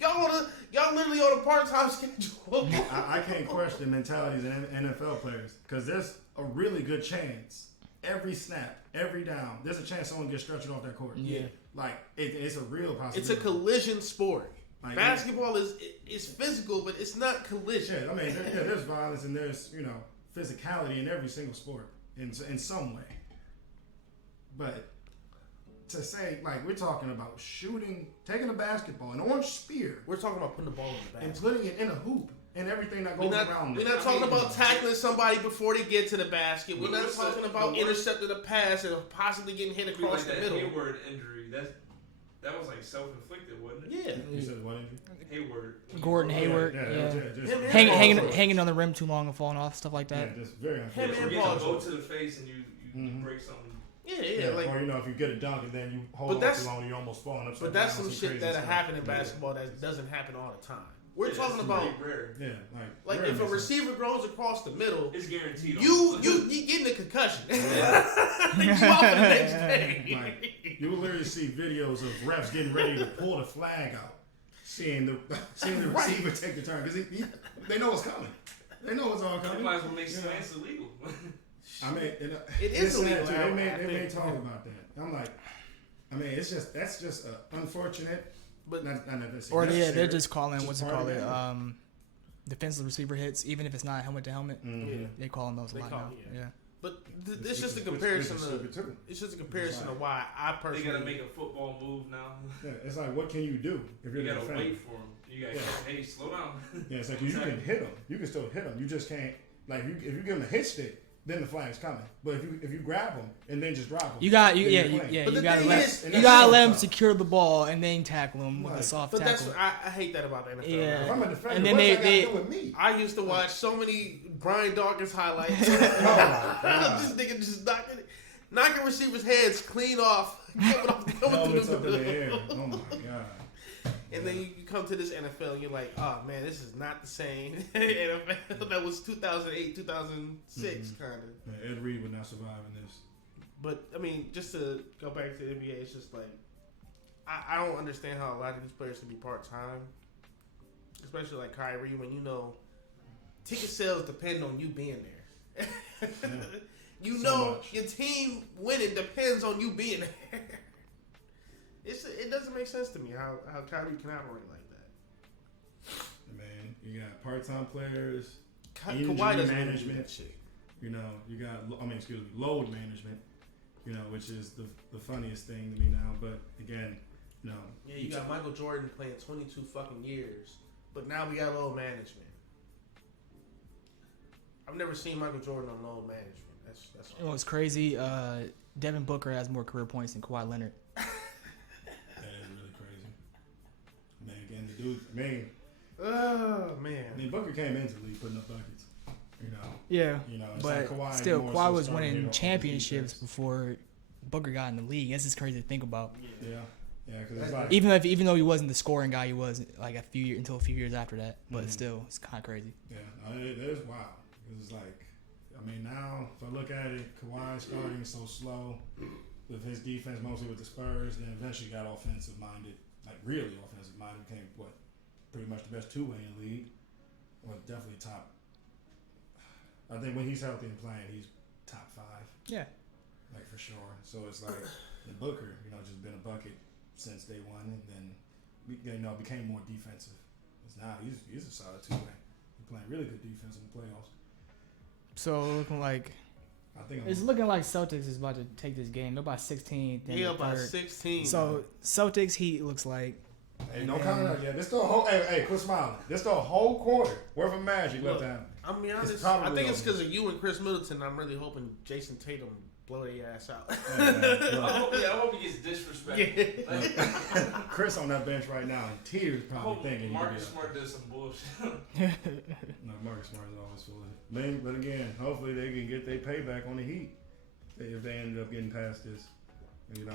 y'all literally on a part-time schedule. I can't question the mentalities of NFL players because there's a really good chance every snap, every down, there's a chance someone gets stretched off that court. Yeah. Like, it's a real possibility. It's a collision sport. Like, Basketball is physical, but it's not collision. Yeah, I mean, there's violence and there's, physicality in every single sport in some way. But to say, like, we're talking about shooting, taking a basketball, an orange spear, We're talking about putting the ball in the and basket. putting it in a hoop and everything that goes We're around not it. talking about tackling somebody before they get to the basket. We're not What's talking the about worst- intercepting a pass and possibly getting hit across Like the that middle. Hayward injury, that was like self-inflicted, wasn't it? Yeah. You said what injury? Hayward. Gordon Hayward, Yeah. Just Him and hanging on the rim too long and falling off, stuff like Yeah, that. just very Him unfortunate. and You Paul go George. to the face and you break something. Yeah, like. Or if you get a dunk and then you hold But on that's- too long and you're almost falling upside But that's down, some shit crazy that stuff. happen in Yeah. basketball that doesn't happen all the time. We're Yeah, talking that's about pretty rare. Yeah, like very if a messy. receiver goes across the middle, It's guaranteed. you getting a concussion. You off for the next day. Like, you will literally see videos of refs getting ready to pull the flag out, seeing the Right. receiver take the turn because they know what's coming. They know what's all You coming. might as well make slants illegal. I mean, It it's is sad, illegal. too. I They may think. talk about that. I'm like, I mean, that's just unfortunate, But not necessarily. Or they're necessary. just calling Just what's it part called of it? the game. Defensive receiver hits, even if it's not helmet to helmet. yeah. They call them those a They lot call now. it, Yeah. But it's Which just a is- comparison which is to stupid too. it's just a comparison Right. of why I They personally gotta make a football move now. Yeah, it's like, what can you do if you're You the gotta defender? wait for him. You gotta hey, slow down. Yeah, it's like you can hit them. You can still hit them. You just can't. Like if you give them a hit stick, then the flag's coming. But if you grab them and then just drop them, You gotta let him secure the ball and then tackle him with a soft but tackle. I hate that about the NFL. Yeah. If I'm a defender, And then what's that got to do with me? I used to watch so many Brian Dawkins highlights. This nigga just knocking receivers' heads clean off, Helmets up in the air. Oh my god. And then you come to this NFL and you're like, oh man, this is not the same NFL that was 2008, 2006 kind of. Yeah, Ed Reed would not survive in this. But I mean, just to go back to the NBA, it's just like I don't understand how a lot of these players can be part time, especially like Kyrie, when you know ticket sales depend on you being there. You know your team winning depends on you being there. It doesn't make sense to me how Kyrie can operate like that. Man, you got part-time players, Kawhi injury doesn't management. do that shit. You know, you got load management. You know, which is the funniest thing to me now. But again, you know, Yeah, you got Michael Jordan playing 22 fucking years, but now we got load management. I've never seen Michael Jordan on load management. That's You know what's crazy? Devin Booker has more career points than Kawhi Leonard. that is really crazy. Man, again, the dude, oh man. I mean, Booker came into the league putting up buckets. Yeah, You know, it's but like Kawhi still, more Kawhi so was starting winning to hit championships off before Booker got in the league. That's just crazy to think about. the defense. Yeah, because it's like Even though he wasn't the scoring guy, he was like until a few years after that. But still, it's kind of crazy. yeah, no, it is wild. It's like, I mean, now if I look at it, Kawhi starting so slow with his defense, mostly with the Spurs, then eventually got offensive minded, like really offensive minded. Became pretty much the best two-way in the league. Well, definitely top. I think when he's healthy and playing, he's top 5. Yeah. Like for sure. So it's like the Booker, just been a bucket since day one, and then became more defensive. Because now he's a solid two-way. He's playing really good defense in the playoffs. So looking like it's looking like Celtics is about to take this game. They're about 16. Yeah, about 16. So Celtics Heat looks like. Hey, don't count it out yet. This still a whole. Hey, quit smiling. This still a whole quarter worth of magic left out. I'm be honest. I think it's because of you and Chris Middleton. I'm really hoping Jason Tatum blow their ass out. I hope he gets disrespected. Yeah. Chris on that bench right now in tears, probably thinking Marcus Smart did some bullshit. No, Marcus Smart is always full of it. But again, hopefully they can get their payback on the Heat if they ended up getting past this. I mean,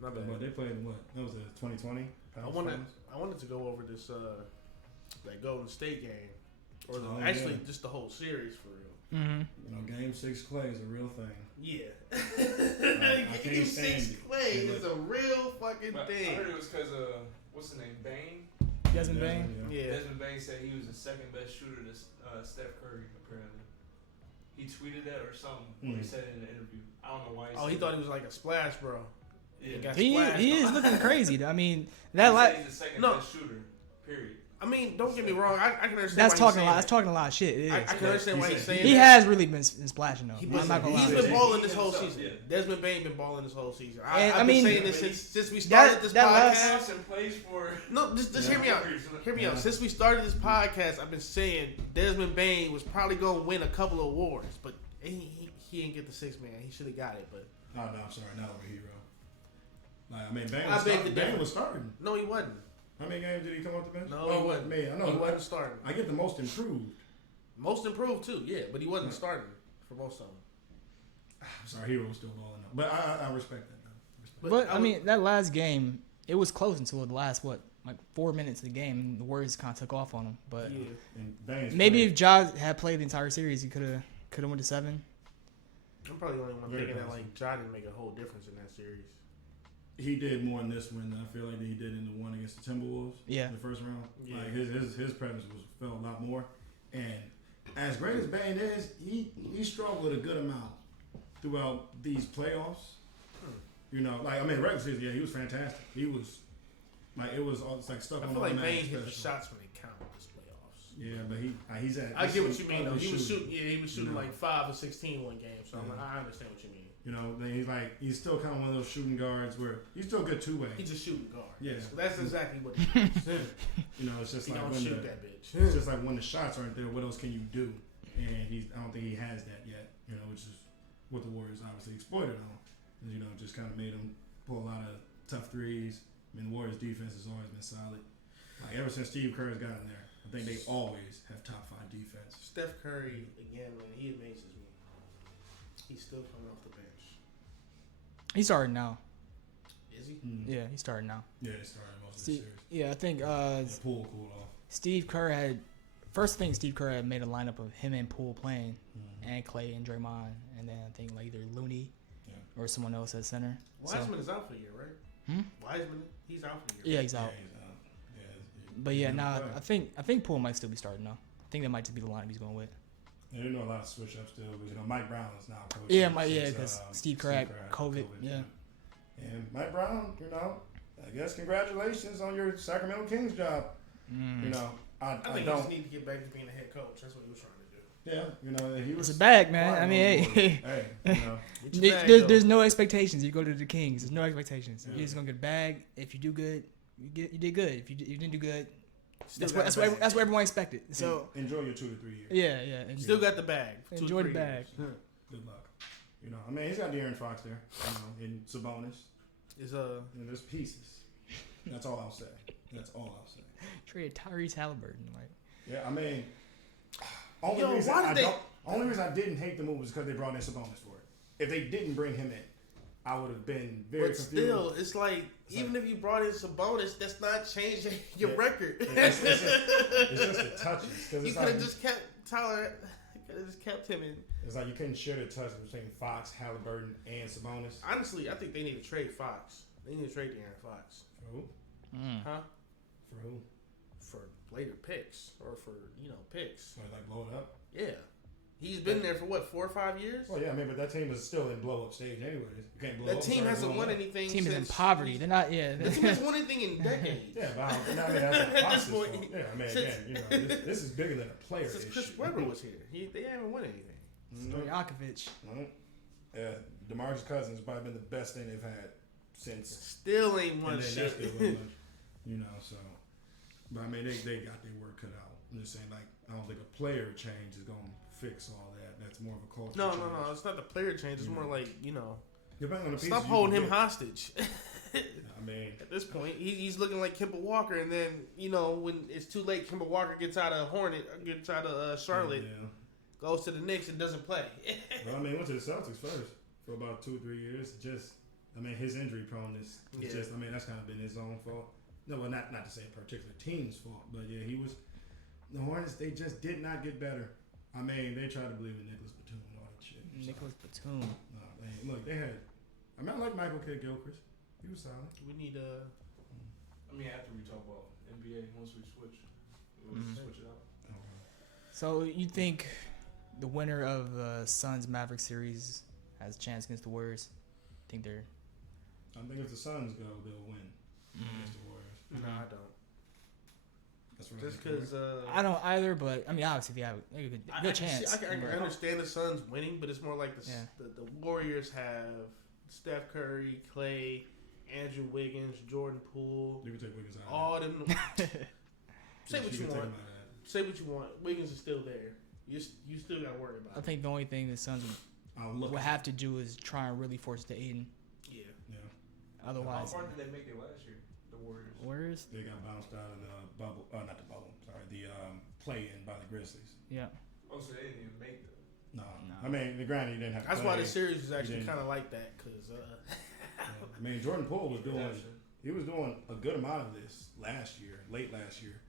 not bad. But they played what? That was 2020. I wanted to go over this that Golden State game, or just the whole series for real. Mm-hmm. Game 6 Clay is a real thing. Yeah. Game 6 Clay is a real fucking thing. I heard it was because what's his name, Bane. Desmond Bane. Yeah. Desmond Bane said he was the second best shooter to Steph Curry. Apparently, he tweeted that or something. Or he said it in an interview. I don't know why. He thought he was like a splash, bro. Yeah. He is looking crazy. I mean, he's the second best shooter. Period. I mean, don't get me wrong. I can understand. That's talking a lot. That's talking a lot of shit. It is. I can understand why he's saying he has really been splashing though. I'm not gonna lie. He's been balling this whole season. Yeah. Desmond Bane been balling this whole season. I've been saying this since we started this podcast. No, just hear me out. Hear me out. Since we started this podcast, I've been saying Desmond Bane was probably gonna win a couple of awards, but he didn't get the 6 man. He should have got it, but. No, I'm sorry, not over hero. Bane was starting. No, he wasn't. How many games did he come off the bench? No, he wasn't. Man, I know he wasn't starting. I get the most improved. Most improved too, yeah, but he wasn't starting for most of them. I'm sorry, Hero was still balling up, but I respect that. But I mean, that last game, it was close until the last 4 minutes of the game, and the Warriors kind of took off on him. But maybe if Ja had played the entire series, he could have went to 7. I'm probably the only one thinking that Ja didn't make a whole difference in that series. He did more in this one than I feel like he did in the one against the Timberwolves. Yeah, the first round. Yeah. Like his presence felt a lot more. And as great as Bane is, he struggled a good amount throughout these playoffs. Regular season, he was fantastic. He was it's like stuck on. I feel like Bane hit the shots when they count this playoffs. Yeah, but he's at. I get what you mean though. He was shooting like 5 or 16 one game. So I understand what you mean. Then he's still kind of one of those shooting guards where he's still a good two-way. He's a shooting guard. Yeah, that's exactly what he is. It's just he like don't when shoot that bitch. It's just like when the shots aren't there, what else can you do? And I don't think he has that yet. You know, which is what the Warriors obviously exploited on. And, you know, just kind of made them pull a lot of tough threes. I mean, the Warriors' defense has always been solid. Like, ever since Steve Kerr's gotten there, I think they always have top 5 defense. Steph Curry, again, man, he amazes me. He's still coming off the bench. He's starting now. Is he? Mm-hmm. Yeah, he's starting now. Yeah, they started most of the series. Yeah, I think The Poole cooled off. Steve Kerr had first thing Steve Kerr had made a lineup of him and Poole playing, and Clay and Draymond, and then I think like either Looney or someone else at center. Wiseman is out for the year, right? Wiseman, he's out for the year. Yeah, he's out. But yeah, I think Poole might still be starting now. I think that might just be the lineup he's going with. Yeah, they know a lot of switch ups still, but you know Mike Brown is now coach. Yeah, because Steve Kerr had COVID. Yeah. And Mike Brown, you know, I guess congratulations on your Sacramento Kings job. You know, I think he don't. just need to get back to being a head coach. That's what he was trying to do. Yeah, you know, he was. It's a bag, man. I mean, hey, you know, there's no expectations. You go to the Kings. There's no expectations. You're just gonna get a bag. If you do good, you did good. If you didn't do good, that's what everyone expected. So enjoy your 2 to 3 years. Yeah. Still got the bag. Enjoy the bag. Good luck. You know, I mean, he's got De'Aaron Fox there. You know, and Sabonis. There's pieces. That's all I'll say. Trade Tyrese Halliburton, like. Yeah, I mean, only reason I didn't hate the move was because they brought in Sabonis for it. If they didn't bring him in, I would have been very confused. Still, it's like even if you brought in Sabonis, that's not changing your record. It's just the touches. You could have just kept Tyler. Could have just kept him in. It's like you couldn't share the touches between Fox, Halliburton, and Sabonis. Honestly, I think they need to trade Fox. They need to trade De'Aaron Fox. For who? Huh? For who? For later picks or for picks. So like blow it up. Yeah. He's been there for what, 4 or 5 years? Well, yeah, I mean, but that team is still in blow up stage, anyways. You can't blow that up. team hasn't won anything. Team since is in poverty. They're not. Yeah. The team hasn't won anything in decades. Yeah, but I mean, that's At this point, yeah, I mean, again, this is bigger than a player. Since Chris Webber was here, they haven't won anything. Stojakovic. Yeah, DeMarcus Cousins probably been the best thing they've had since. Still ain't won shit. Still ain't much, you know. So, but I mean, they got their work cut out. I'm just saying, like, I don't think a player change is gonna fix all that. That's more of a culture. No, change. it's not the player change. It's more like depending on the stop holding him hostage. I mean, at this point, he's looking like Kemba Walker, and then when it's too late, Kemba Walker gets out of Charlotte, goes to the Knicks and doesn't play. Well, I mean, went to the Celtics first for about 2 or 3 years. His injury proneness. That's kind of been his own fault. No, well, not to say a particular team's fault, but yeah, the Hornets. They just did not get better. I mean, they tried to believe in Nicholas Batum and all that shit. Nicholas Batum. Look, they had. I like Michael K. Gilchrist. He was solid. We need after we talk about NBA, once we switch, switch it out. Okay. So you think the winner of the Suns Maverick series has a chance against the Warriors? I think if the Suns go, they'll win against the Warriors. No, I don't. That's what Just because I don't either, but I mean, obviously, they have a good chance. I can understand the Suns winning, but it's more like the Warriors have Steph Curry, Clay, Andrew Wiggins, Jordan Poole. You can take Wiggins out. All them. Say what you want. Say what you want. Wiggins is still there. You still got to worry about it. I think the only thing the Suns would have to do is try and really force the Aiden. Yeah. Otherwise, how far did they make it last year? The Warriors. They got bounced out of the bubble. Not the bubble. Sorry, the play-in by the Grizzlies. Yeah. Oh, so they didn't even make it. No. I mean, granted, you didn't have. That's why the series is actually kind of like that, because. I mean, Jordan Poole was doing. He was doing a good amount of this late last year,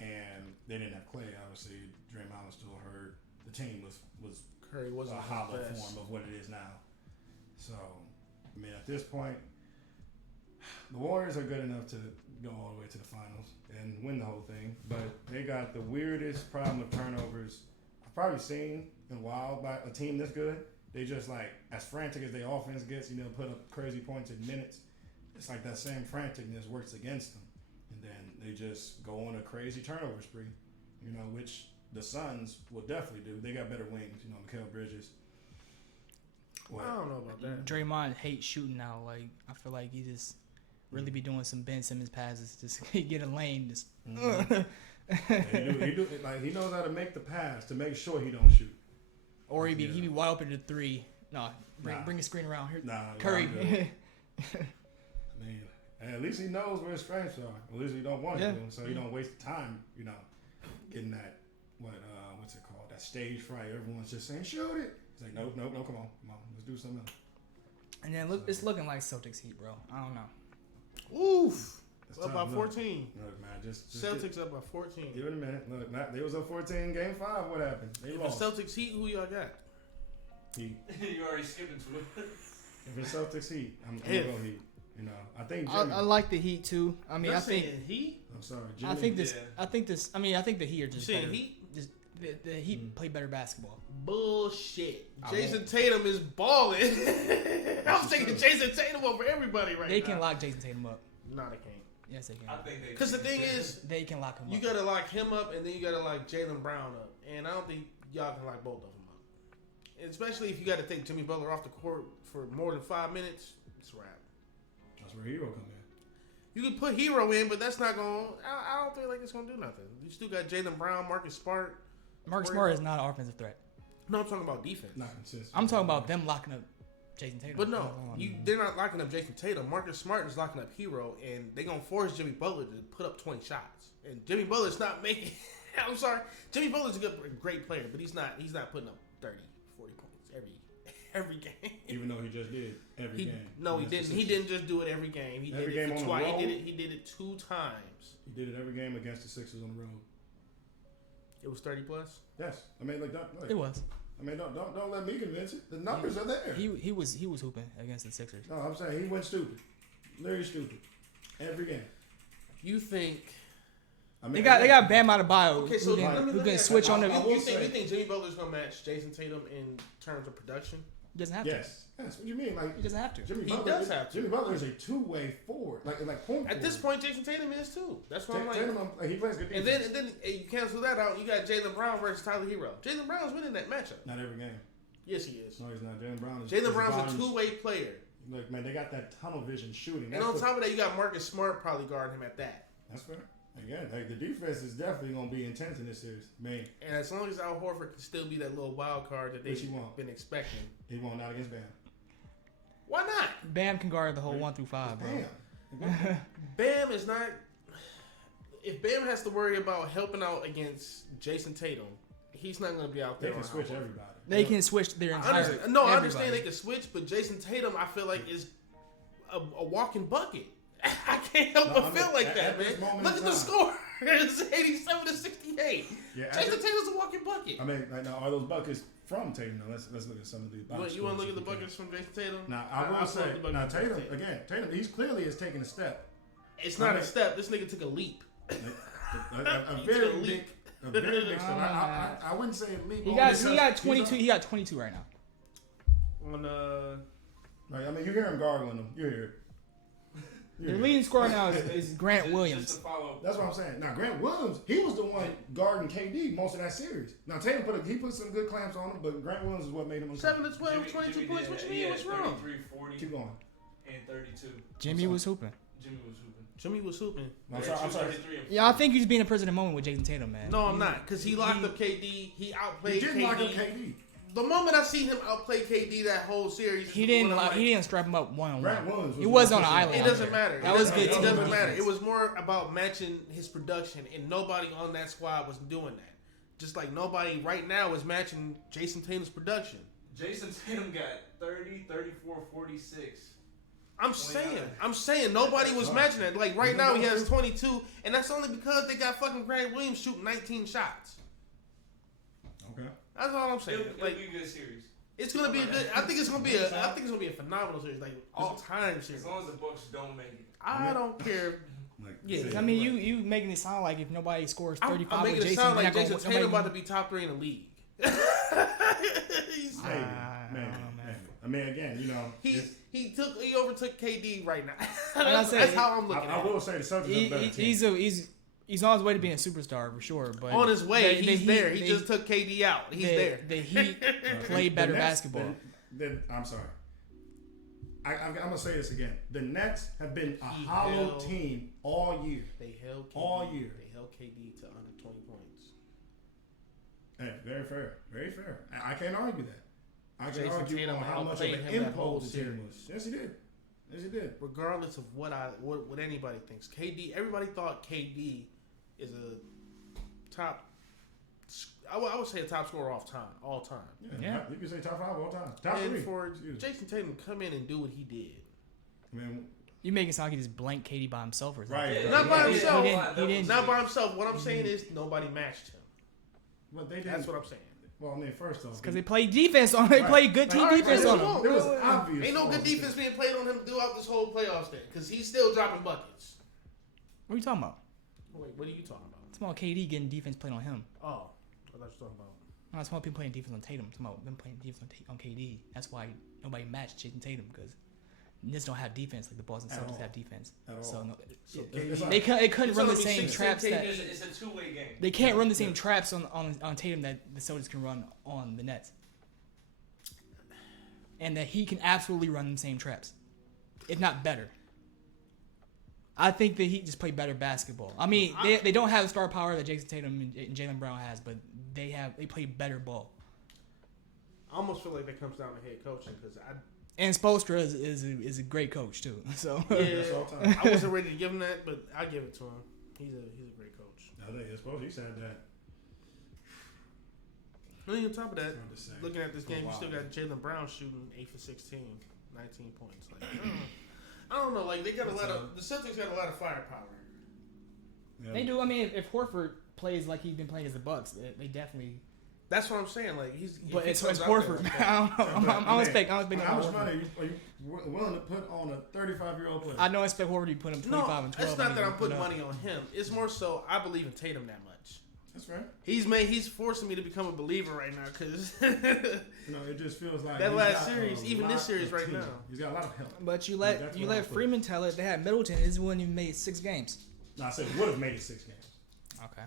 and they didn't have Clay. Obviously, Draymond was still hurt. The team was Curry wasn't a hollow best form of what it is now. So, I mean, at this point, the Warriors are good enough to go all the way to the finals and win the whole thing, but they got the weirdest problem with turnovers I've probably seen in a while by a team this good. They just as frantic as their offense gets, put up crazy points in minutes. It's like that same franticness works against them, and then they just go on a crazy turnover spree, which the Suns will definitely do. They got better wings, Mikal Bridges. I don't know about that. Draymond hates shooting now. Like, I feel like he just really be doing some Ben Simmons passes. Just get a lane. Just. He knows how to make the pass to make sure he don't shoot. Or he'd be wide open to 3. No, bring a screen around here. Curry. I mean, at least he knows where his strengths are. At least he don't want to do them, so he don't waste time, getting that what's it called? That stage fright. Everyone's just saying, shoot it. He's like, no, come on, let's do something else. And then it's looking like Celtics Heat, bro. I don't know. Oof. It's Up tough. by 14. Look, man, just Celtics up by 14. give it a minute. Look, they was up 14 game 5. What happened? They If lost. it's Celtics Heat, who y'all got? Heat. You already skipped into it. If it's Celtics Heat, I'm gonna go Heat. I think Jimmy. I like the Heat too. I mean, Y'all I think saying Heat? I'm sorry, Jimmy. I think this. Yeah. I think this. I mean, I think the Heat are You just saying better. Heat? Just the Heat play better basketball. Bullshit. I Jason won't. Tatum is balling. I'm taking Jason Tatum over everybody right They now. can lock Jason Tatum up. No, they can't. Yes, they can. I think they. Because the thing is, They can lock him you up. gotta lock him up, and then you gotta lock Jaylen Brown up, and I don't think y'all can lock both of them up. And especially if you got to take Jimmy Butler off the court for more than 5 minutes, it's a wrap. That's where Hero come in. You can put Hero in, but that's not going. I don't feel like it's gonna do nothing. You still got Jaylen Brown, Marcus Smart. Marcus Smart is not an offensive threat. No, I'm talking about defense. Not consistent. I'm talking about them locking up Jason Tatum. But no, they're not locking up Jason Tatum. Marcus Smart is locking up Hero, and they're gonna force Jimmy Butler to put up 20 shots. And Jimmy Butler's not making. I'm sorry, Jimmy Butler's a great player, but he's not putting up 30, 40 points every game. Even though he just did every game. No, he didn't. He didn't just do it every game. He Every did game it on the twice. road? He did it 2 times. He did it every game against the Sixers on the road. It was 30 plus. Yes, I mean, It was. don't let me convince it. The numbers are there. He was hooping against the Sixers. No, I'm saying he went stupid, literally stupid, every game. You think? I mean, They got Bam Adebayo. Okay, so who can switch on the. I will You say- think Jimmy Butler's gonna match Jason Tatum in terms of production? He doesn't have to. Yes. What you mean? Like He doesn't have to. Jimmy He Butler. does have to. Jimmy Butler is a two-way forward, like point. At this point, Jason Tatum is too. That's why I'm like. Tatum, he plays good And defense. then you cancel that out. You got Jaylen Brown versus Tyler Hero. Jaylen Brown's winning that matchup. Not every game. Yes, he is. No, he's not. Jaylen Brown is. Jaylen is Brown's a volume- two-way player. Look, man, they got that tunnel vision shooting. And on top of that, you got Marcus Smart probably guarding him at that. That's fair. Again, the defense is definitely going to be intense in this series. Man, And as long as Al Horford can still be that little wild card that Which they've he won't. been expecting. he won't not against Bam. Why not? Bam can guard the whole 1 through 5, bro. Bam. Bam is not. If Bam has to worry about helping out against Jason Tatum, he's not going to be out They there. can on switch Al Horford. everybody. They can switch their I entire. understand. No, I understand everybody. they can switch, but Jason Tatum, I feel like is a walking bucket. I can't help No, but I mean, feel like at that, this man. moment Look in at the time- score. It's 87-68. Yeah, Jason Tatum's a walking bucket. I mean, like, now, are those buckets from Tatum? Now, let's look at some of the. You want to look at the buckets from Jason Tatum? Now, I will I'll say, pull up the buckets now from Tatum Tatum. again. Tatum, he's clearly is taking a step. It's not I a mean- step. This nigga took a leap. A He very took a big, leap. a very big step. I wouldn't say a leap. He only got because 22. he's He got 22 right now. On Right, I mean, you hear him gargling them. You hear it. The leading scorer now is Grant Williams. Just to follow. That's what I'm saying. Now, Grant Williams, he was the one guarding KD most of that series. Now, Tatum put some good clamps on him, but Grant Williams is what made him 7 to 12, 22 points. What you mean? What's wrong? 33, 40, Keep going. and 32. Jimmy was hooping. Jimmy was hooping. Jimmy was hooping. I'm sorry. 33 and Yeah, I think he's being a prisoner moment with Jason Tatum, man. No, I'm not, because he locked up KD. He He outplayed didn't KD. lock up KD. The moment I seen him outplay KD that whole series, He is didn't. when I'm He didn't strap him up one on Grant one. Williams. He was on an pushing island. It out doesn't there. matter. That It was doesn't- good It team doesn't matter. defense. It was more about matching his production, and nobody on that squad was doing that. Just like nobody right now is matching Jason Tatum's production. Jason Tatum got 30, 34, 46. I'm saying nobody was matching that. Like right now he has 22, and that's only because they got fucking Grant Williams shooting 19 shots. Okay. That's all I'm saying. It'll Like be a good series. it's gonna be a good. I think it's gonna be a phenomenal series, like all time series. As long as the Bucks don't make it. I don't care. Like, Yeah, see, I mean, you making it sound like if nobody scores 35 I'm making with it Jason, sound they're like not Jason gonna- Tatum nobody- about to be top 3 in the league. He's- maybe, I don't know, man. I mean, again, you know, he overtook KD right now. I said, That's how I'm looking I at will it. say the Celtics are a better team. He's on his way to being a superstar for sure. But On his way, the he's Heat- there. He the- just took KD out. He's there. The Heat play The better Nets- basketball. I'm sorry. I'm gonna say this again. The Nets have been a He hollow held- team all year. They held KD, All year. They held KD to under 20 points. Hey, very fair. Very fair. I can't argue that. I can Jason argue Tatum on how much of outplayed an him that whole impulse the team series. was. Yes, he did. Yes, he did. Regardless of what anybody thinks, KD. Everybody thought KD is a top. I would say a top scorer all time. Yeah. You can say top 5 all time. Top 3. And for Jason Tatum to come in and do what he did. I mean, You make it sound like he just blanked KD by himself or something. right. Yeah, Not by he himself. didn't. Not by himself. What I'm saying is nobody matched him. But they didn't. That's what I'm saying. Well, I mean, first off, Because they played defense on him. They Right. played good team Right. defense There on was- him. There was obvious. Ain't no good flaws. defense being played on him throughout this whole playoffs thing because he's still dropping buckets. What are you talking about? Wait, what are you talking about? It's about KD getting defense played on him. Oh, I thought you were talking about. No, it's about people playing defense on Tatum. It's about them playing defense on KD. That's why nobody matched Jason Tatum because Knicks don't have defense like the Boston At Celtics all. have defense. At all. So no, So Yeah, it's like- they couldn't It's run the only same 16 traps that It's a two-way game. they can't run the same traps on Tatum that the Celtics can run on the Nets. And that he can absolutely run the same traps, if not better. I think that he just played better basketball. I mean, they don't have the star power that Jason Tatum and Jaylen Brown has, but they play better ball. I almost feel like that comes down to head coaching because And Spoelstra is a great coach too. So That's all time. I wasn't ready to give him that, but I give it to him. He's a great coach. I think it's supposed. He said that. And on top of that, I'm just saying. looking at this For a game, you while. still got Jaylen Brown shooting 8 for 16, 19 points. Like, I don't know. Like they got the Celtics got a lot of firepower. Yeah. they do. I mean, if Horford plays like he's been playing as the Bucks, they definitely. That's what I'm saying. Like he's. But if he it's comes out Horford. there like I don't know. I don't expect. How no much Horford. money are you willing to put on a 35-year-old player? I don't expect Horford to put him 25 and 12. it's not that I'm and putting put up. money on him. It's more so I believe in Tatum that much. That's right. He's forcing me to become a believer right now because It just feels like that he's last got series, a even this lot series of right team. now. He's got a lot of help. But you That's let what I put. Freeman tell it. They had Middleton. His wouldn't even made 6 games. No, I said would have made it 6 games. Okay.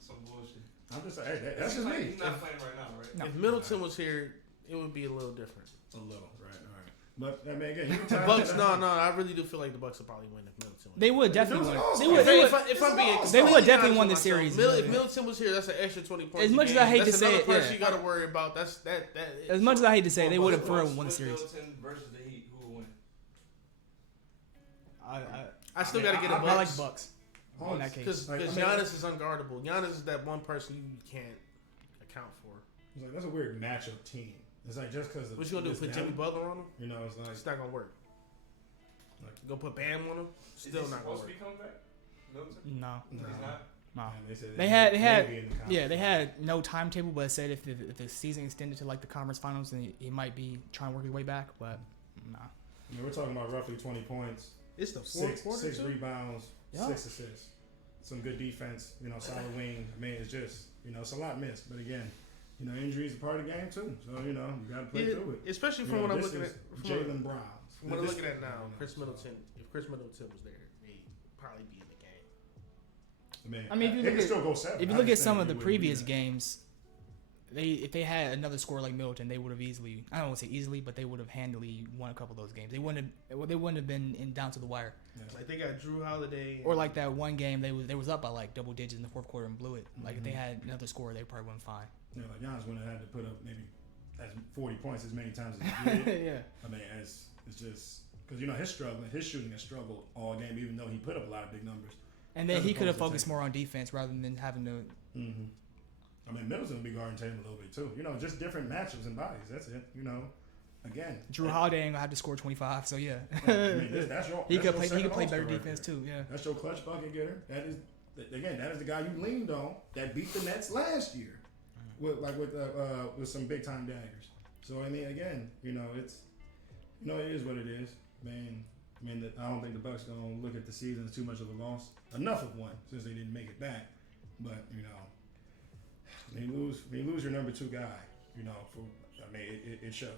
Some bullshit. I'm just saying, hey, that's just me. He's not playing right now, right? No. If Middleton was here, it would be a little different. A little, right? All right. But I mean, again, you The Bucks, no, I really do feel like the Bucks will probably win if Middleton. They would definitely If it win. was They an would. all-star. They would. If I'm being They completely would definitely honest won with the series. myself, Yeah. If Middleton was here, that's an extra 20 points. As a much as game. I hate That's to say another it, person yeah. you got to worry about. That's that. As much as I hate to say, it, they would have for With won the series. Middleton versus the Heat, who will win? I still got to get a I like Bucks Bucks. Oh, In that case. because Like, I mean- Giannis is unguardable. Giannis is that one person you can't account for. It's like, that's a weird matchup team. It's like just because What you gonna do? Put Jimmy Butler on him? You know, it's like It's not gonna work. Like- You gonna put Bam on him? Is Still he not gonna supposed to work. be coming back? Middleton? No. no. He's not. No. Man, they said They had maybe in the yeah, they conference. had no timetable, but it said if the season extended to like the conference finals, then he might be trying to work his way back. But nah. I mean, we're talking about roughly 20 points, It's the fourth quarter six too? rebounds, Yeah. 6 assists, some good defense. Solid wing. I mean, it's just it's a lot missed. But again, injuries are part of the game too. So you got to play Yeah, through it. especially from what I'm This looking is at. Jaylen Brown. From what I'm This- looking at now, you know, Chris so- Middleton. If Chris Middleton was there, they'd probably be in the game. I mean, if you it look can at- still go 7. If you I look at just some think of the it wouldn't be previous that. games, if they had another scorer like Middleton, they would have easily. I don't want to say easily, but they would have handily won a couple of those games. They wouldn't have been down to the wire. Yeah. Like they got Drew Holiday. Or like that one game, they was up by like double digits in the fourth quarter and blew it. Like if they Mhm. had another scorer, they probably went fine. Like Giannis wouldn't have had to put up maybe as 40 points as many times as he did. Yeah. I mean, it's just because his shooting has struggled all game, even though he put up a lot of big numbers. And then As he could have opposed to focused more on defense rather than having to. Mm-hmm. I mean, Middleton will be guarding Tatum a little bit too. Just different matchups and bodies. That's it. Again, Drew Holiday ain't gonna have to score 25, so yeah. I mean, that's your. He that's could your play. He second could play all-star better right defense there. too. Yeah. That's your clutch bucket getter. That is the guy you leaned on that beat the Nets last year with some big time daggers. So I mean, again, it's it is what it is. I don't think the Bucks gonna look at the season as too much of a loss. Enough of one since they didn't make it back. But when you lose your number 2 guy, it shows.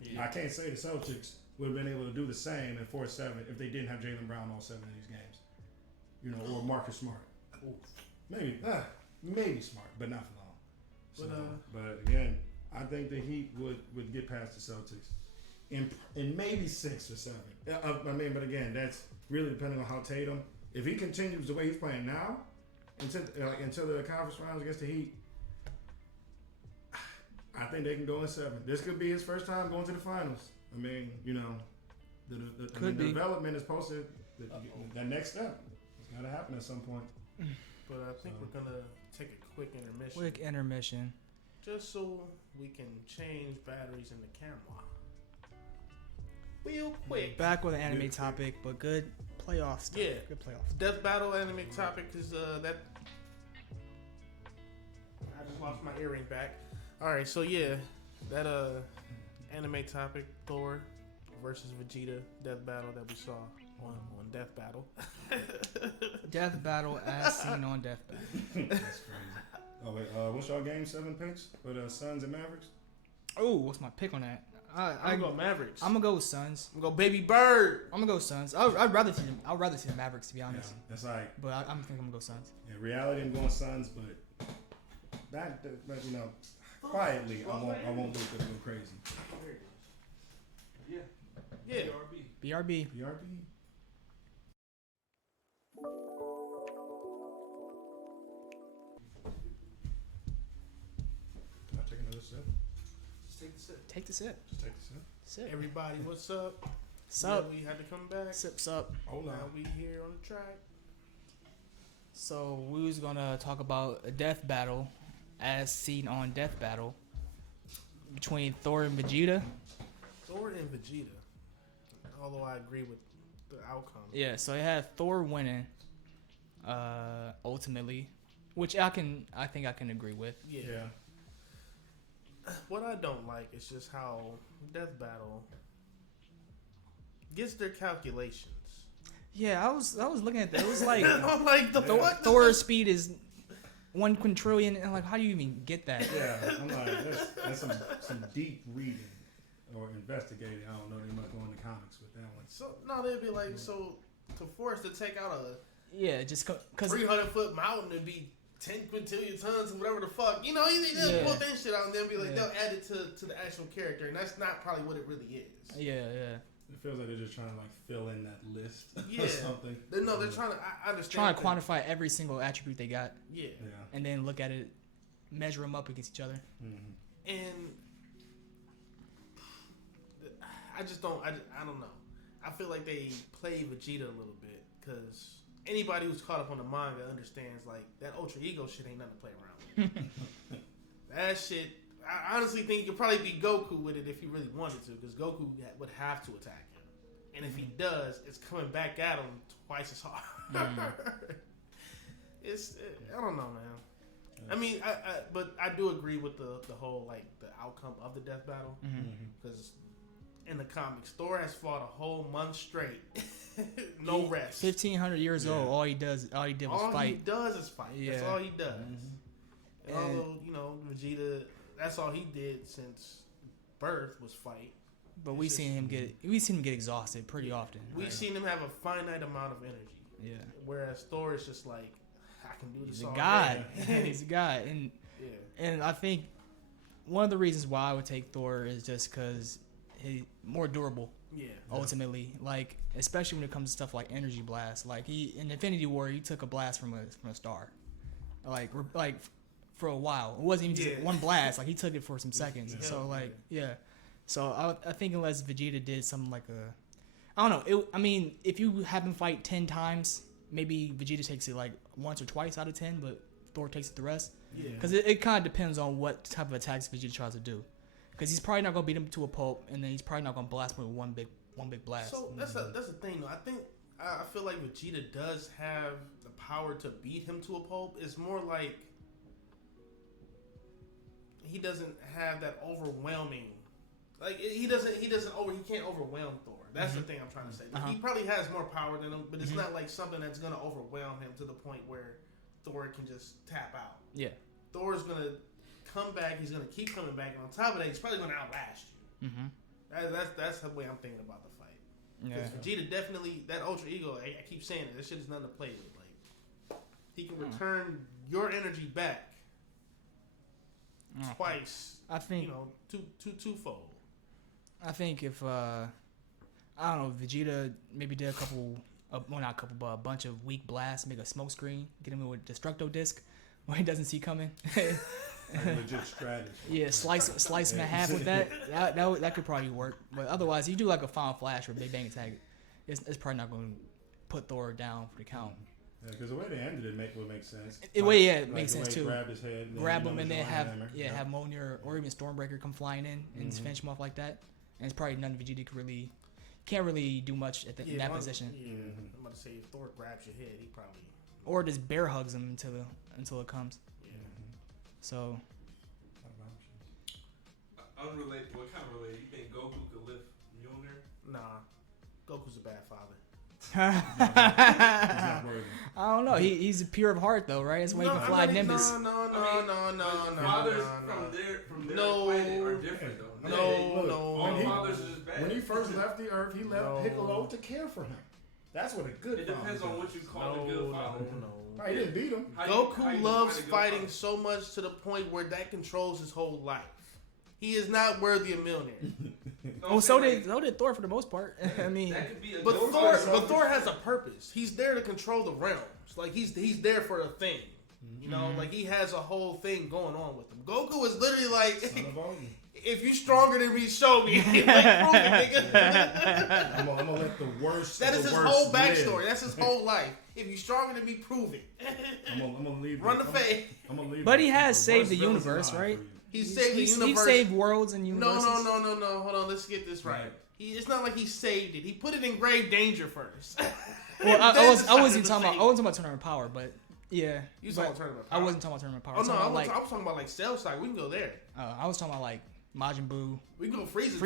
Yeah. I can't say the Celtics would have been able to do the same in 4-7 if they didn't have Jaylen Brown all 7 of these games. Or Marcus Smart. Maybe Smart, but not for long. But again, I think the Heat would get past the Celtics in maybe 6 or 7. But again, that's really depending on how Tatum. If he continues the way he's playing now until the conference rounds against the Heat, I think they can go in 7. This could be his first time going to the finals. I mean, you know, the development is posted. That next step, it's got to happen at some point. But I think we're gonna take a quick intermission. Just so we can change batteries in the camera. Real quick. Back with an anime topic, but good playoff stuff. Yeah. Good playoff. Death Battle anime topic is that. I just lost my earring back. Alright, so yeah. That anime topic, Thor versus Vegeta Death Battle that we saw on Death Battle. Death Battle as seen on Death Battle. That's crazy. Oh wait, what's y'all game 7 picks for the Suns and Mavericks? Oh, what's my pick on that? I'm gonna go Mavericks. I'm gonna go with Suns. I'm gonna go Baby Bird. I'm gonna go Suns. I'd rather see them. I'd rather see the Mavericks, to be honest. Yeah, that's like. But I'm thinking I'm gonna go Suns. In reality, I'm going Suns, but you know, quietly, I won't look at them crazy. Yeah. BRB. Can I take another sip? Just take the sip. Take the sip. Just take the sip. Sip. Everybody, what's up? Sup. Yeah, we had to come back. Sips up. Hold Now on. we here on the track. So we was gonna talk about a death battle, as seen on Death Battle, between Thor and Vegeta. Thor and Vegeta. Although I agree with the outcome. Yeah, so it had Thor winning, ultimately, which I think I can agree with. Yeah. What I don't like is just how Death Battle gets their calculations. Yeah, I was looking at that. It was like I'm like, the fuck? Thor's speed is 1 quintillion, and like, how do you even get that? Yeah, I'm like, that's some deep reading or investigating. I don't know. They must go in the comics with that one. So no, they'd be like, so to force to take out a Yeah, just because 300-foot mountain to be 10 quintillion tons or whatever the fuck, you know, they'll pull that shit out and they'll be like, they'll add it to the actual character, and that's not probably what it really is. Yeah. It feels like they're just trying to like fill in that list Yeah. or something. They're trying to. I understand. Trying to quantify every single attribute they got, Yeah. and then look at it, measure them up against each other. Mm-hmm. And I just don't. I don't know. I feel like they play Vegeta a little bit because anybody who's caught up on the manga understands like that ultra ego shit ain't nothing to play around with. That shit. I honestly think he could probably be Goku with it if he really wanted to, because Goku would have to attack him, and if he does, it's coming back at him twice as hard. I don't know, man. I mean, but I do agree with the whole like the outcome of the death battle, because in the comics, Thor has fought a whole month straight, no rest. 1,500 years old. All he did was fight. All he does is fight. Yeah. That's all he does. And although Vegeta, that's all he did since birth was fight. But we've seen him get exhausted pretty often. We've seen him have a finite amount of energy. Yeah. Whereas Thor is just like, I can do this He's a all god. day. He's a god, and I think one of the reasons why I would take Thor is just because he's more durable. Yeah. Ultimately, like especially when it comes to stuff like energy blast. Like he in Infinity War, he took a blast from a star. Like for a while, it wasn't even just one blast. Like he took it for some seconds. So So I think unless Vegeta did something like I don't know. I mean, if you have him fight 10 times, maybe Vegeta takes it like once or twice out of 10, but Thor takes it the rest. Yeah. Because it kind of depends on what type of attacks Vegeta tries to do. Because he's probably not gonna beat him to a pulp, and then he's probably not gonna blast him with one big blast. So that's the thing though. I feel like Vegeta does have the power to beat him to a pulp. It's more like he doesn't have that overwhelming. Like he can't overwhelm Thor. That's the thing I'm trying to say. Like, he probably has more power than him, but it's not like something that's gonna overwhelm him to the point where Thor can just tap out. Yeah. Thor's gonna come back. He's gonna keep coming back. And on top of that, he's probably gonna outlast you. That's the way I'm thinking about the fight. Because Vegeta definitely, that ultra ego. I keep saying it. This shit is nothing to play with. Like he can return your energy back twice. I think twofold. I think if I don't know, Vegeta maybe did a bunch of weak blasts, make a smoke screen, get him with a Destructo disc when he doesn't see coming, Like legit strategy. Yeah, slice him in half with that. That could probably work. But otherwise, you do like a Final Flash or Big Bang Attack. It's probably not going to put Thor down for the count. Yeah, because the way they ended it would make sense. It makes sense too. Grabbed his head, Grab him and then have hammer. have Mjolnir or even Stormbreaker come flying in and finish him off like that. And it's probably nothing Vegeta can't really do much in that position. Yeah, I'm about to say if Thor grabs your head, he probably Or just bear hugs him until it comes. Yeah. So. Unrelated. What kind of related? You think Goku could lift Mjolnir? Nah, Goku's a bad father. I don't know. He's pure of heart though, right? That's why he can fly Nimbus. No. Fathers from their planet are different though. No. All fathers are just bad. When he first left the Earth, he left Piccolo to care for him. That's what a good. It depends on what you call a good father. No. He didn't beat him. Goku loves fighting so much to the point where that controls his whole life. He is not worthy of Mjolnir. Oh, so did Thor for the most part. I mean, that could be a but Thor has a purpose. He's there to control the realms. Like he's there for a thing. You know, like he has a whole thing going on with him. Goku is literally like, if you stronger than me, show me. Like, prove it, nigga. I'm gonna let the worst. That is his whole backstory. Live. That's his whole life. If you stronger than me, prove it. I'm gonna leave. Run the fade. But he has saved the universe, right? He saved the universe. He saved worlds and universes. No. Hold on. Let's get this right. It's not like he saved it. He put it in grave danger first. Well, I wasn't talking about tournament power, but yeah. You talking about tournament power? I wasn't talking about tournament power. Oh no, I was talking about like Cell Side. We can go there. I was talking about like Majin Buu. We can go Frieza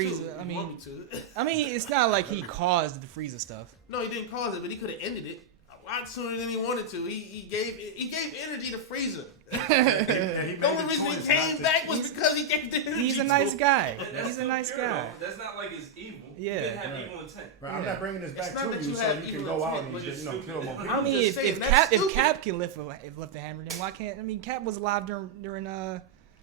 too. I mean, it's not like he caused the Frieza stuff. No, he didn't cause it, but he could have ended it a lot sooner than he wanted to. He gave energy to Frieza. The only reason he came back was because he gave the energy. He's a nice guy. He's a nice guy. That's not like it's evil. Yeah. He didn't have evil intent. Right, I'm not bringing this back to you so you can go out and just kill more people. I mean, if Cap can lift the hammer, then why can't? I mean, Cap was alive during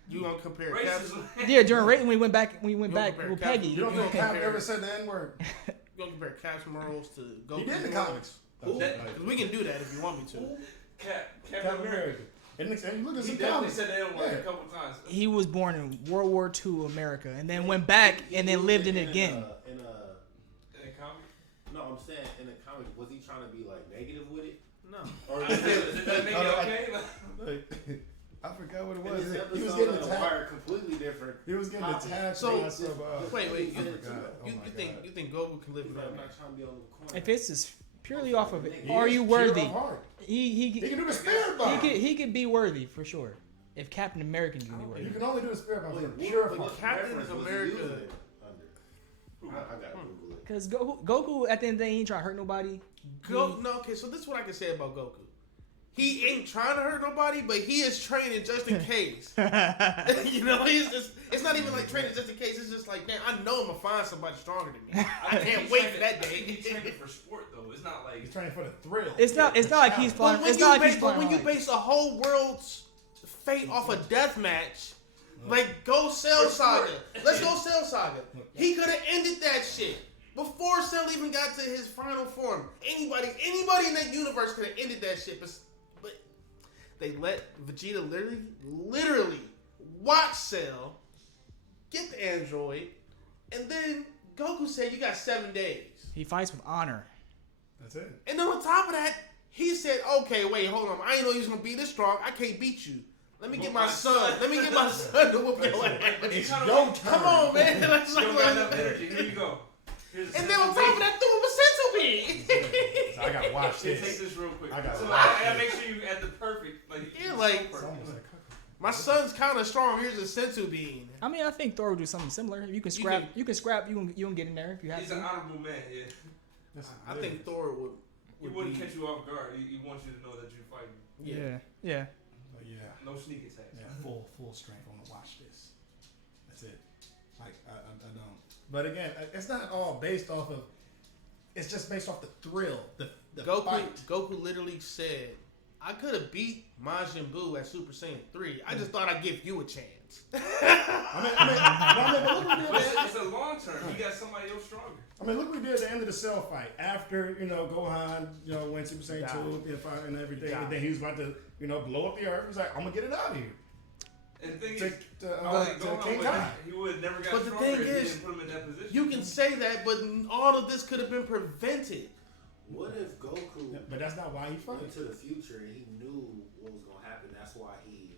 You gonna compare Cap? Yeah, during when we went back with Peggy. You don't think Cap ever said the N-word? You gonna compare Cap's morals to Goku? He did in the comics. We can do that if you want me to. Captain America. And look at He definitely said the N-word a couple times. He was born in World War II America and then went back and then lived in it again. In a comic? No, I'm saying in a comic, was he trying to be like negative with it? No. Or Did that make it okay? I forgot what it was. He was getting attacked. Completely different. He was getting attacked. So wait, you think Goku can live? I'm not trying to be on the corner. If it's just purely off of it, are you worthy? He can do the spirit bomb. He could be worthy for sure. If Captain America can be worthy, you can only do the spirit bomb. But Captain America. I got Google it. Because Goku at the end of the day, he ain't trying to hurt nobody. Okay, so this is what I can say about Goku. He ain't trying to hurt nobody, but he is training just in case. You know, it's not even like training just in case. It's just like, man, I know I'm gonna find somebody stronger than me. I can't wait for that day. He's training for sport though. It's not like he's training for the thrill. It's not like he's flying. But when you base a whole world's fate off a death match, like go Cell Saga. Let's go Cell Saga. He could have ended that shit. Before Cell even got to his final form, anybody in that universe could have ended that shit. But they let Vegeta literally watch Cell, get the android, and then Goku said, "You got 7 days." He fights with honor. That's it. And then on top of that, he said, "Okay, wait, hold on. I didn't know you was gonna be this strong. I can't beat you. Let me get my son. Let me get my son to whoop your ass." It's your turn. Come on, man. That's you don't got enough energy. Here you go. And then on top of that, threw him a sensu bean. So I gotta watch this. Take this real quick. I gotta make sure you at the perfect. My son's kind of strong. Here's a sensu bean. I mean, I think Thor would do something similar. You can scrap. You can get in there if you have to. He's an honorable man. Yeah. I think Thor would. He wouldn't catch you off guard. He wants you to know that you're fighting. Yeah. Yeah. No sneak attacks. Yeah. Full strength. I want to watch this. That's it. I don't. But again, it's not all based off of. It's just based off the thrill, the fight. Goku literally said, "I could have beat Majin Buu at Super Saiyan 3. I just thought I'd give you a chance." It's a long term. You got somebody else stronger. I mean, look what we did at the end of the Cell fight. After Gohan, went Super Saiyan 2 and everything, and then he was about to, blow up the Earth. He was like, "I'm gonna get it out of here." And the thing to is, King Kai. he would have never got But the stronger thing if he is, didn't put him in that position. You can say that, but all of this could have been prevented. What if Goku But that's not why he went fought. to the future and he knew what was gonna happen? That's why he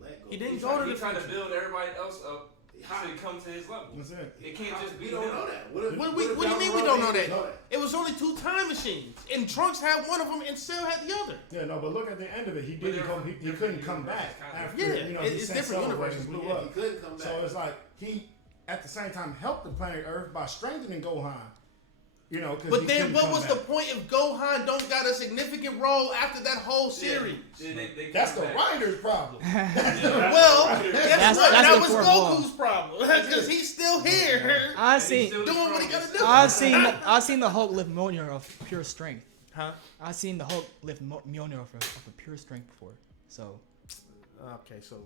let go. He didn't He go to tried, the he tried to future. build everybody else up to come to his level. That's it. It can't just be We don't him. know that. What What if do you down mean the we road don't he know didn't that? It was only 2 time machines, and Trunks had one of them, and Cell had the other. Yeah, no, but look at the end of it. He But didn't they're come. He different couldn't come back universes, kind of. after. Yeah, you know, it's he different sent universes, and but blew yeah, up. He couldn't come back. So it's like he, at the same time, helped the planet Earth by strengthening Gohan. You know, cause But then, what was the point if Gohan don't got a significant role after that whole series? Yeah, they That's come the back. writer's problem. Well, guess That's what? That the was fourth Goku's problem because he's still here. I And he's seen. still the Doing what he strongest. gotta do. I've seen the Hulk lift Mjolnir of pure strength. Huh? I've seen the Hulk lift Mjolnir of a pure strength before. So Okay, so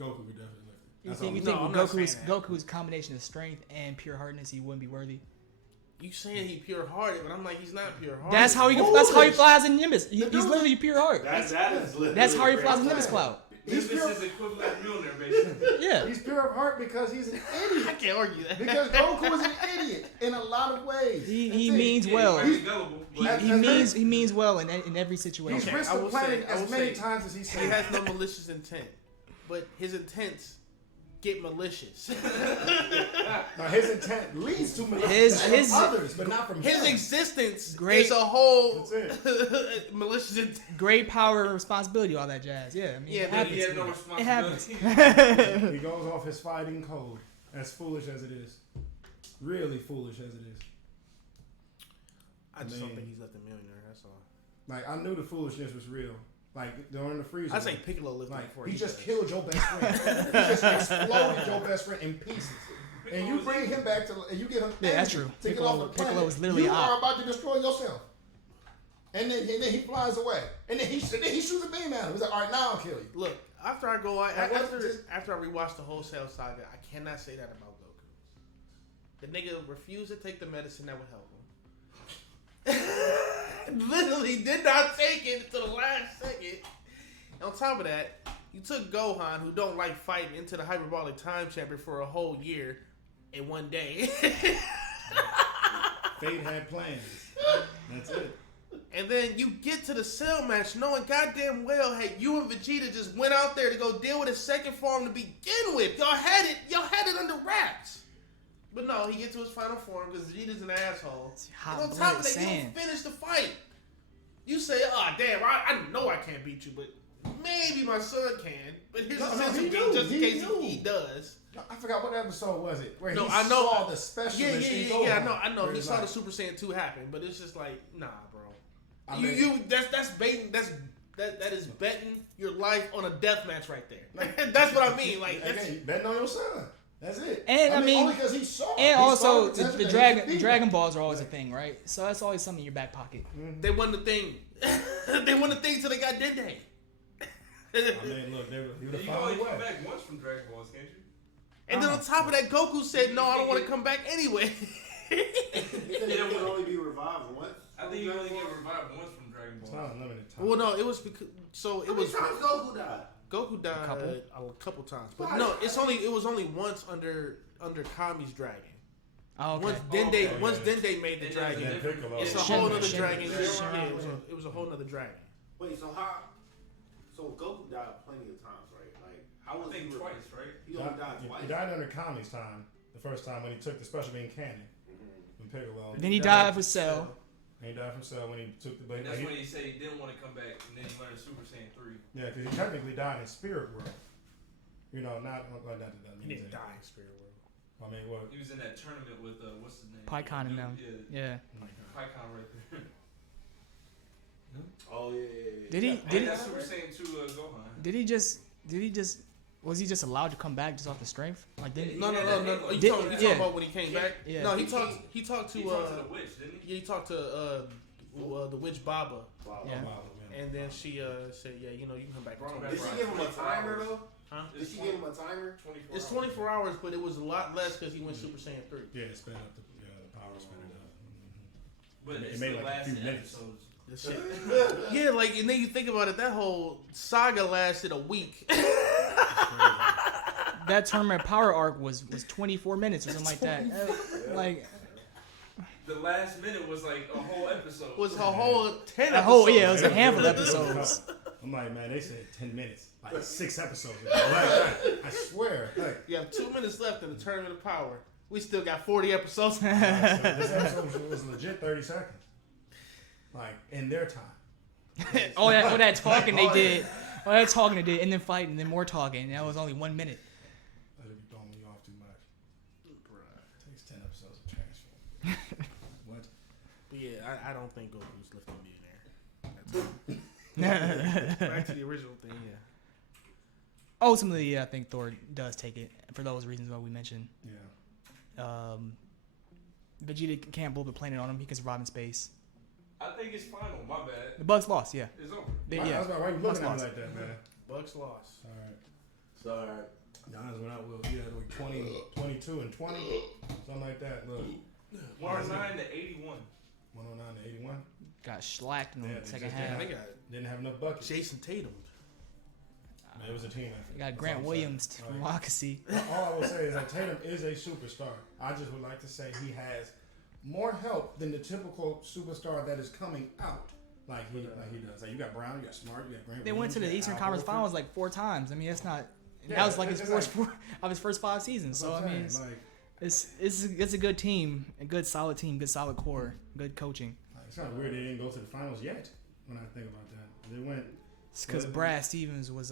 Goku would definitely lift it. you That's think all. you No, think I'm with not saying Goku's combination of strength and pure hardness, he wouldn't be worthy? you saying he pure hearted, but I'm like he's not pure hearted. That's how he flies in Nimbus. He's literally pure heart. That is literally That's how he flies in crazy. Nimbus Cloud. This pure- is equivalent of Mjolnir, basically. Yeah. He's pure of heart because he's an I idiot. can't argue that. Because Goku is an idiot in a lot of ways. He That's it. means Yeah, well. he might be gullible, but He means well in every situation. He's Okay, risked I the will planet say- I will as many say- times as he He said. has no malicious intent, but his intents get malicious. Now, his intent leads to His- from others, but not from His him. existence Great. is a whole That's malicious intent. Great power and responsibility, all that jazz. Yeah, I mean, Yeah, it but happens. he has no It happens. responsibility. He goes off his fighting code, as foolish as it is. Really foolish as it is. I just don't Man. think he's left a millionaire. That's all. Like, I knew the foolishness was real. Like, during the freezer. I say Piccolo lived like, before he just does. killed your best friend. He just exploded your best friend in pieces. And you bring him back to, and you give him Yeah, that's energy true. to get Piccolo- off the planet. Piccolo is literally you a are op. about to destroy yourself. And then he flies away. And then he shoots a beam at him. He's like, all right, now I'll kill you. Look, after I go, Like, after I rewatch the whole Cell saga, I cannot say that about Goku. The nigga refused to take the medicine that would help him. Literally did not take it to the last second. On top of that, you took Gohan, who don't like fighting, into the hyperbolic time chamber for a whole year in one day. Fate had plans. That's it. And then you get to the Cell match knowing goddamn well, hey, you and Vegeta just went out there to go deal with his second form to begin with. Y'all had it under wraps. But no, he gets to his final form because Vegeta's an asshole. hot And on top of blooded that, you sand. don't finish the fight. You say, oh, damn, I know I can't beat you, but maybe my son can. But here's No, a no, sense he of knew. just in He case knew. he does. I forgot what episode was it where No, he I know. saw the specialist. Yeah, in I Gohan, know. where He he's saw the like, Super Saiyan 2 happen, but it's just like, nah, bro. I mean- You that's baiting. That is betting your life on a death match right there. That's what I mean. Like, that's, Again, betting on your son. That's it. And, I mean, only because he saw. And he also, saw potential the that he Dragon could beat Dragon him. Balls are always a thing, right? So that's always something in your back pocket. they won the thing. They won the thing till they got Dende. I mean, look, he would have You can found only a way. come back once from Dragon Balls, can't you? And then on top of that, Goku said, "No, I don't want to come back anyway." He said he could only be revived once. I think you only get revived once from Dragon It's Balls. not unlimited time. Well, no, it was because it How many was times Goku died? Goku died couple? a couple times, but no, it was only once under Kami's dragon. Oh, okay. Once okay, Dende made the And dragon, there's a different- it's a Shinra, whole other Shinra, dragon. Shinra. Yeah, it was a whole other dragon. Wait, so Goku died plenty of times, right? Like, how I was think he twice, right? He only died twice. He died under Kami's time. The first time when he took the special being cannon from Piccolo. Then he died for Cell. And he died from Cell when he took the. And that's when he said he didn't want to come back, and then he learned Super Saiyan 3. Yeah, because he technically died in spirit world. You know, not that that He means didn't anything. die in Spirit World. I mean, what? He was in that tournament with, what's his name? Pycon and them. Yeah, Yeah. Pycon right there. Oh yeah. Did he? And Did that's Super Saiyan 2 Gohan. Did he just? Was he just allowed to come back just off the strength? Like did No. You Did- talking yeah. about when he came back? Yeah. No, he talked to He talked to the witch, didn't he? yeah, he talked to the witch Baba, Wow. Yeah. and then she said, yeah, you know, you can come back. in Brought him 24 Did she hours. give him a timer though? Huh? Did she give him a timer? 24 It's hours. 24 hours, but it was a lot less because he went Super Saiyan 3. Yeah, it sped up the power sped it up. But It it's made the like a last few minutes. episodes. The shit. Yeah, like, and then you think about it, that whole saga lasted a week. that tournament power arc was 24 minutes or something like that. Like The last minute was like a whole episode. Was a whole 10 a episodes. whole it was a handful of episodes. I'm like, man, they said 10 minutes, like 6 episodes. Like, I swear. Like, You have 2 minutes left in the Tournament of Power. We still got 40 episodes. so this episode was legit 30 seconds. Like, in their time. all that talking they did. All that talking they did, and then fighting, and then more talking. And that was only 1 minute. That'd be throwing me off too much. Bruh. Takes 10 episodes to transform. What? But yeah, I don't think Goku's lifting Millionaire. Back to the original thing, yeah. Ultimately, yeah, I think Thor does take it for those reasons why we mentioned. Yeah. Vegeta can't blow the planet on him. He can survive in space. I think it's final. My bad. The Bucks lost, yeah. It's over. I was like, why are you looking at me like that, man? Bucks lost. Alright. Sorry. Giannis went out with 20, 22 and 20. Something like that. Look. 109 to 81. 109 to 81. Got shellacked in Yeah, the second just half. They got Didn't have enough buckets. Jason Tatum. Man, it was a team effort. They got That's Grant all I'm Williams saying. from Like, Wakasi. all I will say is that Tatum is a superstar. I just would like to say he has more help than the typical superstar that is coming out like he does. Like, you got Brown, you got Smart, you got Grant They Williams, went to the you got Eastern Al Conference Horford. Finals like 4 times. I mean, that's not. Yeah, that was like it's his just first of his first 5 seasons. That's So what I I'm mean, saying. it's a good team, a good solid team, good solid core, good coaching. Like, it's kind of weird they didn't go to the finals yet. When I think about that, they went. It's because Well, Brad Stevens was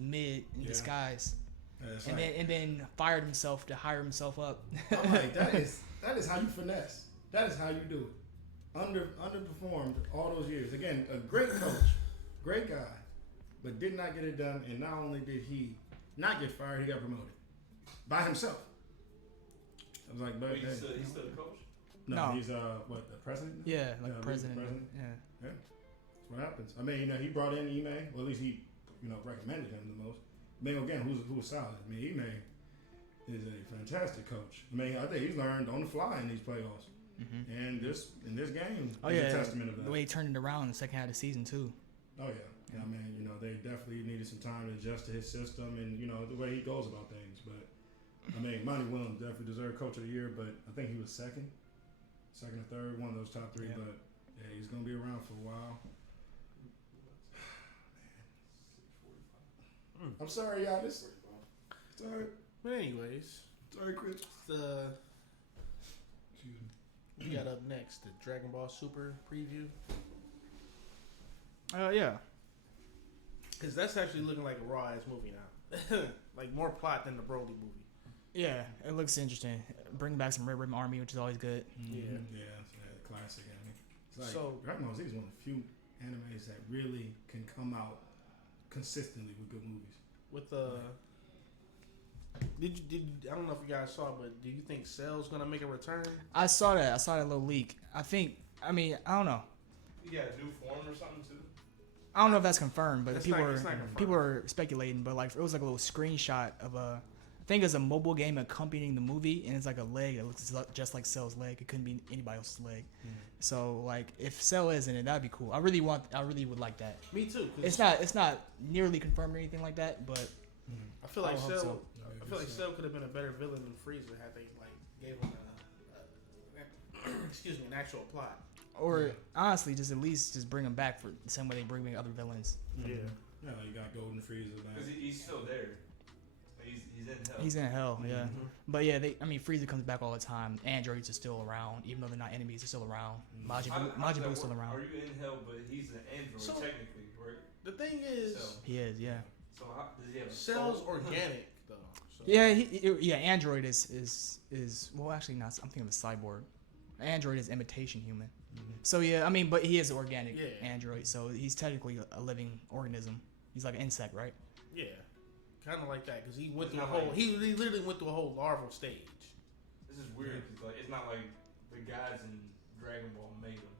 mid in Yeah. disguise, It's and like, then fired himself to hire himself up. I'm like, that is how you finesse. That is how you do it. Underperformed all those years. Again, a great coach, great guy, but did not get it done. And not only did he not get fired, he got promoted by himself. I was like, but Wait, he's still the coach? no, No. he's the president. now? Yeah, like he's the president. Yeah. That's what happens. I mean, he brought in Ime. Well, at least he, recommended him the most. I mean, again, who was solid. I mean, Ime is a fantastic coach. I mean, I think he's learned on the fly in these playoffs. Mm-hmm. And in this game Oh is yeah, a testament of that. the way he turned it around in the second half of the season too. Oh yeah. I mean, they definitely needed some time to adjust to his system and the way he goes about things. But I mean, Monty Williams definitely deserved Coach of the Year, but I think he was second or third, one of those top 3. Yeah. But yeah, he's gonna be around for a while. I'm sorry, y'all. Sorry, But anyways, Chris. we got up next the Dragon Ball Super preview. Yeah. Because that's actually looking like a raw-ass movie now. Like, more plot than the Broly movie. Yeah, it looks interesting. Bring back some Red Ribbon Army, which is always good. Yeah. Yeah, classic anime. It's like, So- Dragon Ball Z is one of the few animes that really can come out consistently with good movies. With I don't know if you guys saw, but do you think Cell's gonna make a return? I saw that. I saw that little leak. I don't know. He got a new form or something too? I don't know if that's confirmed, but It's people not are confirmed. people are speculating. But like, it was like a little screenshot of I think it's a mobile game accompanying the movie, and it's like a leg that looks just like Cell's leg. It couldn't be anybody else's leg. So like, if Cell is in it, that'd be cool. I really would like that. Me too. 'Cause It's not nearly confirmed or anything like that, but I feel like I hope Cell. so. I feel like Cell could have been a better villain than Frieza had they like gave him an actual plot. or honestly, just at least just bring him back for the same way they bring back other villains. Yeah. Yeah, you got Golden Frieza, man. Because he's still there. He's in hell. He's in hell, yeah. Mhm. But yeah, Frieza comes back all the time. Androids are still around, even though they're not enemies. They're still around. Majin How does Buu's that still work? around. Are you in hell, but he's an android So- technically, right? The thing is, So, He is, yeah. so how, does he have a Cell's soul? organic though. So. Yeah, Android is well, actually not. I'm thinking of a cyborg. Android is imitation human. So yeah, but he is an organic Yeah. android, so he's technically a living organism. He's like an insect, right? Yeah, kind of like that because he went It's through a not whole. like- He literally went through a whole larval stage. This is weird because like it's not like the guys in Dragon Ball made him.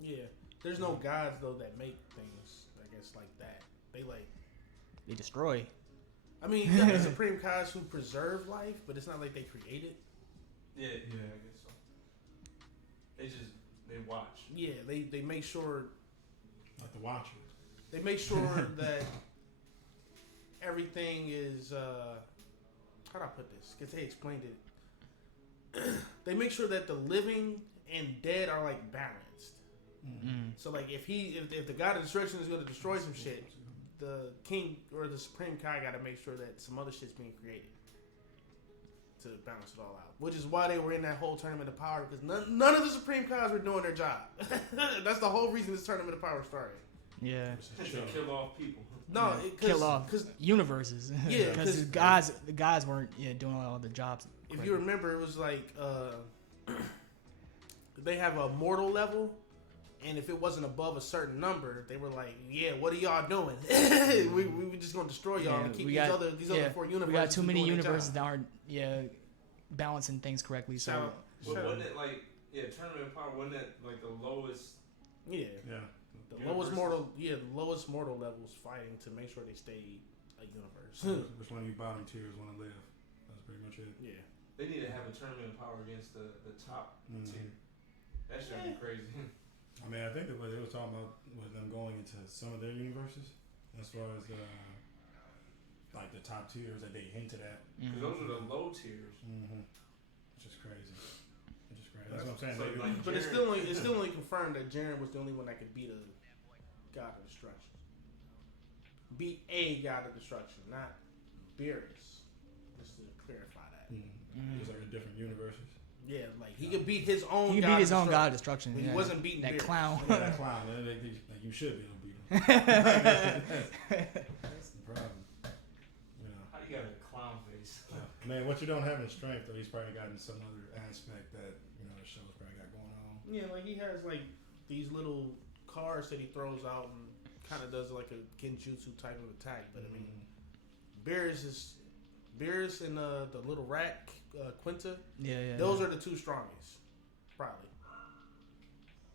Yeah, there's no gods though that make things. I guess like that. They like. They destroy. I mean, you got the Supreme Kais who preserve life, but it's not like they create it. Yeah, I guess so. They watch. Yeah, they make sure Like the Watcher. that everything is how do I put this? Because they explained it. They make sure that the living and dead are like balanced. Mm-hmm. So like if the god of destruction is going to destroy some shit, the king or the supreme kai got to make sure that some other shit's being created to balance it all out. Which is why they were in that whole tournament of power, because none of the supreme kais were doing their job. That's the whole reason this tournament of power started. Yeah. To kill off people. No, kill off because universes. Yeah, because the guys weren't doing all the jobs. if you remember, it was like they have a mortal level, and if it wasn't above a certain number, they were like, "Yeah, what are y'all doing? we just gonna destroy y'all and keep these other 4 universes." We got too many universes that aren't balancing things correctly. So, but wasn't it like tournament of power? Wasn't it like the lowest? Yeah. The lowest mortal levels fighting to make sure they stay a universe. Which one of you bottom tiers want to live? That's pretty much it. Yeah. They need to have a tournament of power against the top tier. That should be crazy. I mean, I think that what they were talking about was them going into some of their universes, as far as like the top tiers that they hinted at. Because those are the low tiers. Which is crazy. That's what I'm saying. So like But it's still only confirmed that Jaren was the only one that could beat a god of destruction. Beat a god of destruction, not Beerus. Just to clarify that. Just like in different universes. Yeah, like he could beat his own. He could beat his own god of destruction. He wasn't beating that Beerus. clown. Yeah, that clown. Like, you should be able to beat him. That's the problem. You know. How you got a clown face? Man, what you don't have in strength, though, he's probably got in some other aspect that the show's probably got going on. Yeah, like he has like these little cards that he throws out and kind of does like a genjutsu type of attack. But I mean, Beerus and the little rat Quinta. Yeah. Those are the 2 strongest, probably,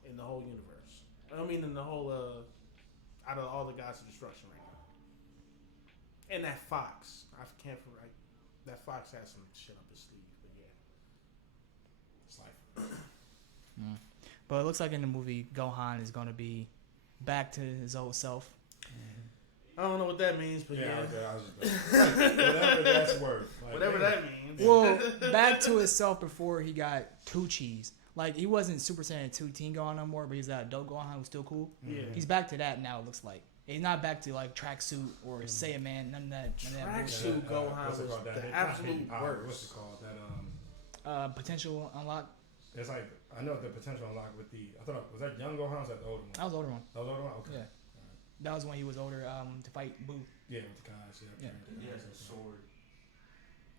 in the whole universe. I mean, in the whole out of all the gods of destruction right now. And that fox, I can't forget. That fox has some shit up his sleeve, but yeah, it's life. But it looks like in the movie, Gohan is going to be back to his old self. I don't know what that means, but yeah. Okay, I was just whatever that's worth. Like, Whatever that means. Well, back to himself before he got two cheese. Like, he wasn't Super Saiyan 2 Teen Gohan no more, but he's that adult Gohan who's still cool. Yeah. He's back to that now, it looks like. He's not back to, like, tracksuit or Saiyaman, none of that. Tracksuit Gohan was the absolute worst. What's it called? That Potential unlock. It's like, I know the potential unlock with the, I thought, was that young Gohan or was that the older one? That was the older one. That was the older one? Okay. Yeah. That was when he was older to fight Boo. Yeah, with the guys, Yeah. He has a sword.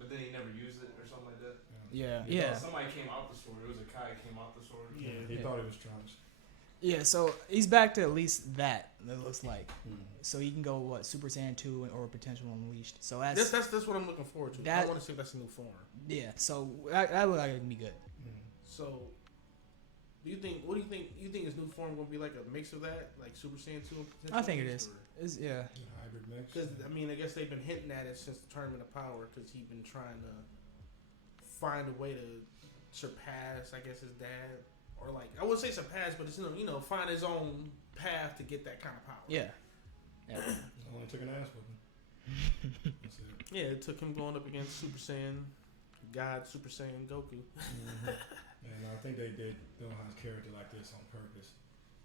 But then he never used it or something like that. Yeah. Somebody came out the sword. It was a Kai that came out the sword. Yeah. He thought it was Trunks. Yeah, so he's back to at least that, it looks like. So he can go, Super Saiyan 2 or Potential Unleashed. So that's what I'm looking forward to. I want to see if that's a new form. Yeah, so that look like it can be good. So, what do you think? You think his new form gonna be like a mix of that, like Super Saiyan 2 and Potential? I think it Unleashed, is. Yeah. Hybrid mix. Because I mean, I guess they've been hinting at it since the Tournament of Power. Because he's been trying to find a way to surpass, I guess, his dad, or like I wouldn't say surpass, but it's find his own path to get that kind of power. Yeah. Only took an ass whooping. That's it. Yeah, it took him going up against Super Saiyan God, Super Saiyan Goku. And I think they did Gohan's character like this on purpose,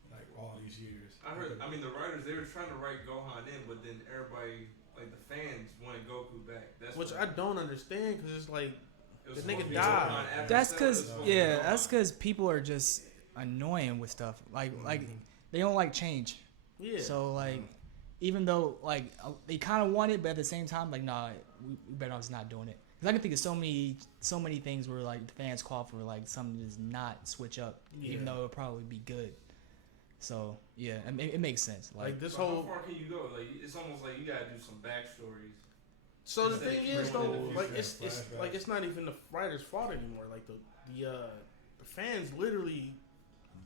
like all these years. I mean, the writers, they were trying to write Gohan in, but then everybody, like the fans, wanted Goku back. Which I don't understand, because it's like, it the was nigga supposed to be died. Gohan after That's Cell, because that's people are just annoying with stuff. Like they don't like change. yeah. So like even though like they kind of want it, but at the same time like nah, we better just not doing it. Cause I can think of so many things where like the fans call for like something to just not switch up, even though it'll probably be good. So yeah, it makes sense. Like this so whole. how far can you go? Like it's almost like you gotta do some backstories. So the thing is though, like flashbacks. it's not even the writer's fault anymore. Like the fans literally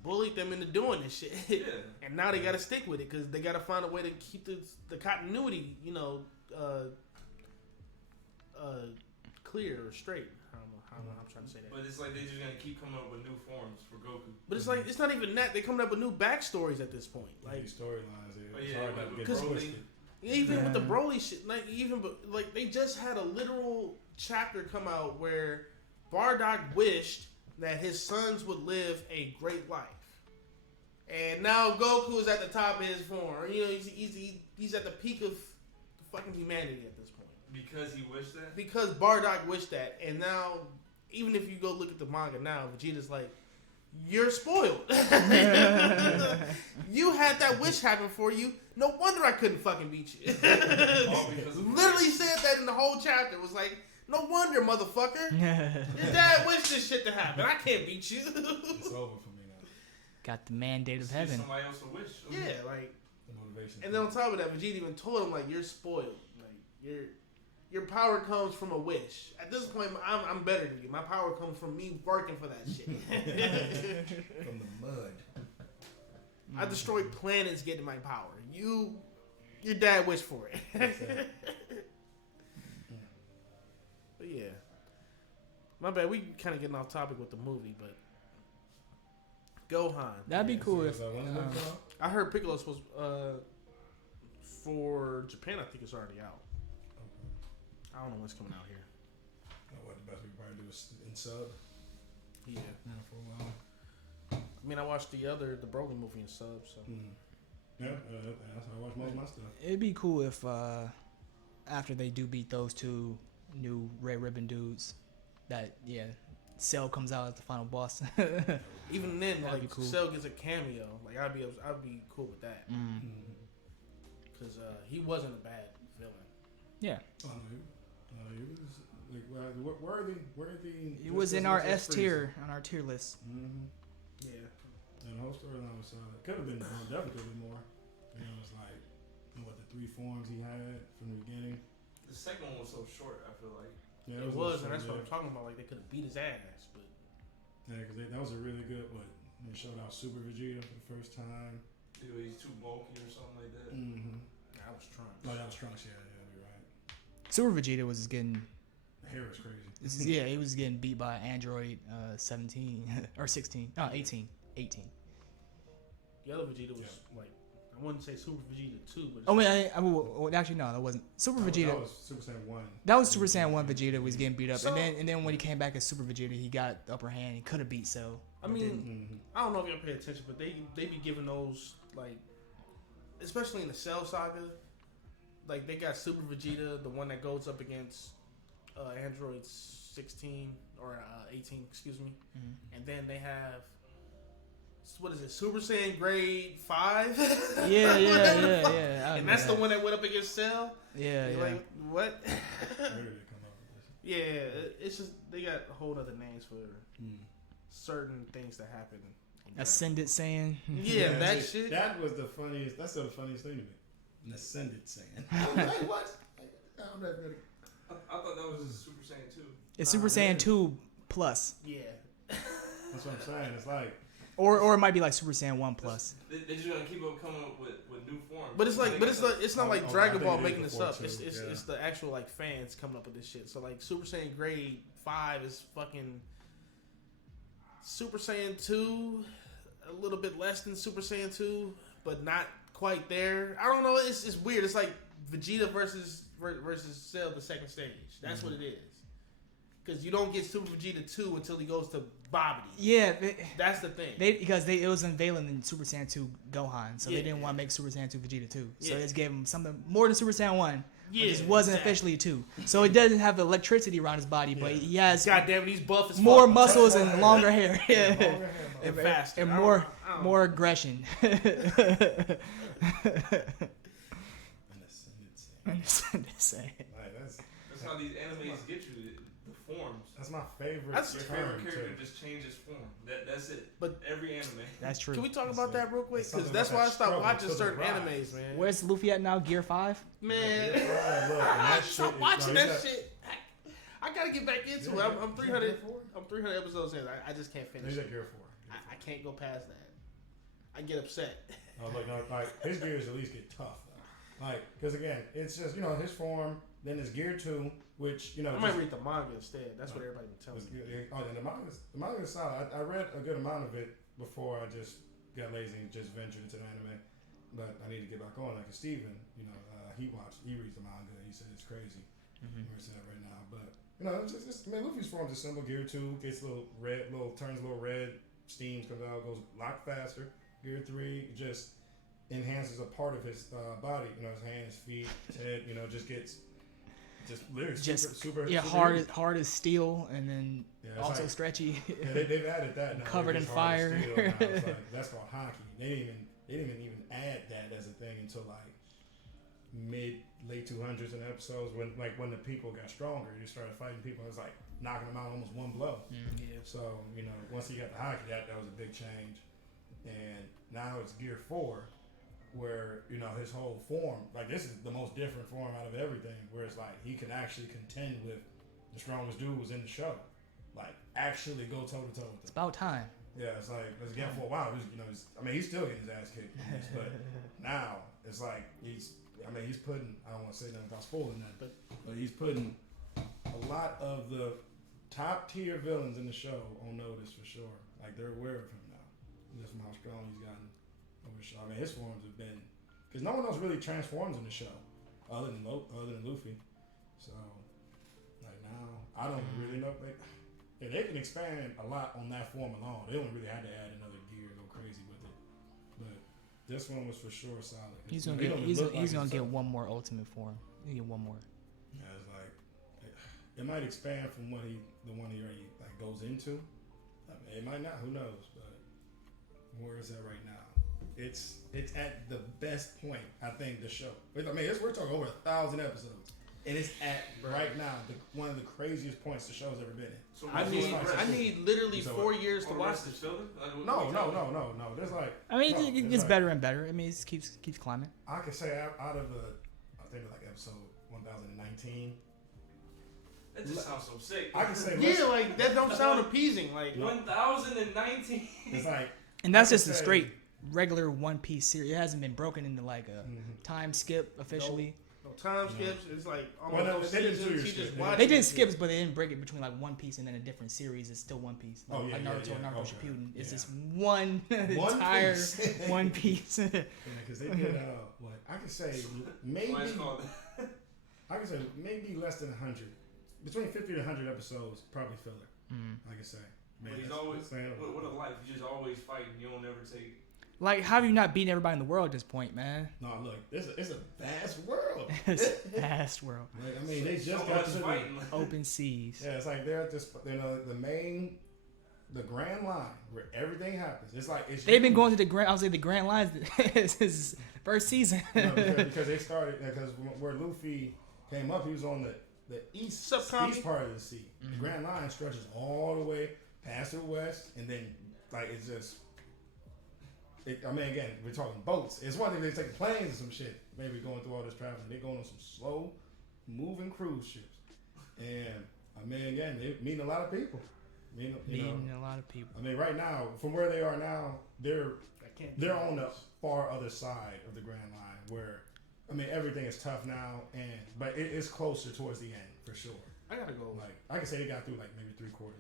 bullied them into doing this shit, and now they got to stick with it because they got to find a way to keep the continuity, clear or straight. I don't know how I'm trying to say that. But it's like they just gonna keep coming up with new forms for Goku. But it's like it's not even that. They're coming up with new backstories at this point. Like these storylines, Oh, it's yeah, hard not to get because twisted. Even with the Broly shit, like they just had a literal chapter come out where Bardock wished that his sons would live a great life, and now Goku is at the top of his form. You know, he's at the peak of fucking humanity at this point. Because he wished that. Because Bardock wished that, and now even if you go look at the manga now, Vegeta's like, you're spoiled. You had that wish happen for you. No wonder I couldn't fucking beat you. Literally said that in the whole chapter. It was like, no wonder, motherfucker. Your dad wished this shit to happen. I can't beat you. It's over for me now. Got the mandate of heaven. Somebody else to wish. Yeah, like The motivation. and then on top of that, Vegeta even told him like, you're spoiled. Like your power comes from a wish. At this point, I'm better than you. My power comes from me working for that shit. From the mud. I destroy planets getting my power. Your dad wished for it. But yeah, my bad. We kind of getting off topic with the movie, but Gohan. That'd be cool if. I heard Piccolo's supposed for Japan. I think it's already out. I don't know what's coming out here. What the best we could probably do is in sub. Yeah. For a while. I mean, I watched the Broly movie in sub, so. Yeah, that's how I watch most of my stuff. It'd be cool if after they do beat those two new Red Ribbon dudes, that Cell comes out as the final boss. Even then, That'd be like cool. Cell gets a cameo. Like I'd be cool with that because he wasn't a bad villain. Yeah. Oh, no, he was like worthy. It was in our S tier, on our tier list. Yeah. And the whole storyline was solid. Could have been definitely could have been more. You know, it's like what the 3 forms he had from the beginning. The second one was so short. I feel like. Yeah, It was, and that's what I'm talking about. Like they could have beat his ass, but Yeah, because that was a really good. They showed out Super Vegeta for the first time. He's too bulky or something like that. I was Trunks. Oh, that was Trunks. Yeah, you're right. Super Vegeta was getting. The hair was crazy. He was getting beat by Android 17 or 16. No, 18. The other Vegeta was like, I wouldn't say Super Vegeta 2, but Actually no, that wasn't Super Vegeta. That was Super Saiyan 1. That was Super Saiyan 1 Vegeta was getting beat up, and then when he came back as Super Vegeta, he got the upper hand. He could have beat Cell. I mean, I don't know if y'all pay attention, but they be giving those like, especially in the Cell saga, like they got Super Vegeta, the one that goes up against Android 16 or 18, excuse me, and then they have. What is it? Super Saiyan Grade 5? Yeah. And that's the one that went up against Cell? Yeah. Like, what? Where did it come up with this? Yeah, it's just, they got a whole other names for certain things that happen. Ascended Saiyan. Yeah, that shit. That was the funniest, that's still the funniest thing to me. An Ascended Saiyan. Like, what? I thought that was just Super Saiyan 2. It's Super Saiyan 2 plus. Yeah. That's what I'm saying. It's like, Or it might be like Super Saiyan 1 plus. They're just gonna keep on coming up with new forms. But it's not like Dragon Ball making this up. Too, It's the actual like fans coming up with this shit. So like Super Saiyan Grade 5 is fucking Super Saiyan 2, a little bit less than Super Saiyan 2, but not quite there. I don't know. It's weird. It's like Vegeta versus Cell, the second stage. That's what it is. Because you don't get Super Vegeta 2 until he goes to Babidi. Yeah, that's the thing. Because it was unveiling in Super Saiyan 2 Gohan, so they didn't want to make Super Saiyan 2 Vegeta 2. So they just gave him something more than Super Saiyan 1, but it wasn't officially a 2. So he doesn't have the electricity around his body, but he has goddamn, these buff as more fuck. muscles and longer hair. And faster. And more aggression. an Ascended Saiyan. Insane. Like, That's how these animes get you. The forms. That's my favorite. That's Your favorite character just changes form. That's it. But every anime. That's true. Can we talk about that real quick? Because something that's about why I that stopped struggle watching to the certain rise. animes, man. Where's Luffy at now? Gear 5? Man, Look, I and stopped watching no, that shit. I gotta get back into it. I'm 300. I'm 300 episodes in. I just can't finish He's it. at Gear 4. I can't go past that. I get upset. Oh, look, no, like his gears at least get tough though. Like, because again, it's just his form. Then there's Gear 2, which I might read the manga instead. That's what everybody been telling me. Oh, then the manga is solid. I read a good amount of it before I just got lazy and just ventured into the anime. but I need to get back on. Like Steven, he reads the manga. He said it's crazy. Where it's at right now, but Luffy's form is simple. Gear 2 gets a little red, turns a little red, steams comes out, goes a lot faster. Gear 3 just enhances a part of his body. His hands, feet, his head. Just literally super hard as steel, and then also stretchy. Yeah, they've added that now. Covered in fire. It's like, that's called hockey. They didn't even add that as a thing until like late 200s in episodes when the people got stronger. They started fighting people. It was like knocking them out almost one blow. Yeah. So once he got the hockey, that was a big change. And now it's Gear 4, where his whole form, like this is the most different form out of everything. Where it's like he can actually contend with the strongest dudes in the show, like actually go toe to toe with them. It's about time. Yeah, it's like again for a while. He's still getting his ass kicked, but now it's like he's putting. I don't want to say nothing about spoiling that, but he's putting a lot of the top tier villains in the show on notice for sure. Like they're aware of him now, just from how strong he's gotten over the show. His forms have been because no one else really transforms in the show other than Luffy. So like now, I don't really know. Yeah, they can expand a lot on that form alone. They don't really have to add another gear and go crazy with it. But this one was for sure solid. He's gonna get one more ultimate form. He get one more. Yeah, it's like it might expand from the one he already like goes into. It might not. Who knows? But where is that right now? It's at the best point. I think the show. We're talking over 1,000 episodes. And it's at right now one of the craziest points the show's ever been in. So I need literally 4 years to watch this. No. There's like it gets better and better. It keeps climbing. I could say out of I think like episode 1019. That just sounds so sick. I can say like that don't sound appeasing. Like 1019. It's like, and that's just a straight regular One Piece series. It hasn't been broken into like a time skip officially. Time skips. It's like they didn't They did skips, but they didn't break it between like One Piece and then a different series. It's still One Piece. Like Naruto Shippuden. It's just one entire One Piece. Because they did I could say maybe less than 100, between 50 to 100 episodes, probably filler. I could say. Man, he's always what a life. He's just always fighting. You don't ever take. Like, how have you not beaten everybody in the world at this point, man? No, look, it's a vast world. It's a vast world. Like, they just got to the open seas. Yeah, it's like they're at this, the Grand Line where everything happens. It's like they've been going to the Grand Lines. It's his first season. because they started because where Luffy came up, he was on the east part of the sea. The Grand Line stretches all the way past the west, and then like it's just. Again, we're talking boats. It's one thing they take planes and some shit. Maybe going through all this traveling. They're going on some slow moving cruise ships. And again, they're meeting a lot of people. Meeting a lot of people. Right now, from where they are now, they're on the far other side of the Grand Line where everything is tough now, but it's closer towards the end for sure. I gotta go. Like I can say they got through like maybe 3/4 of it.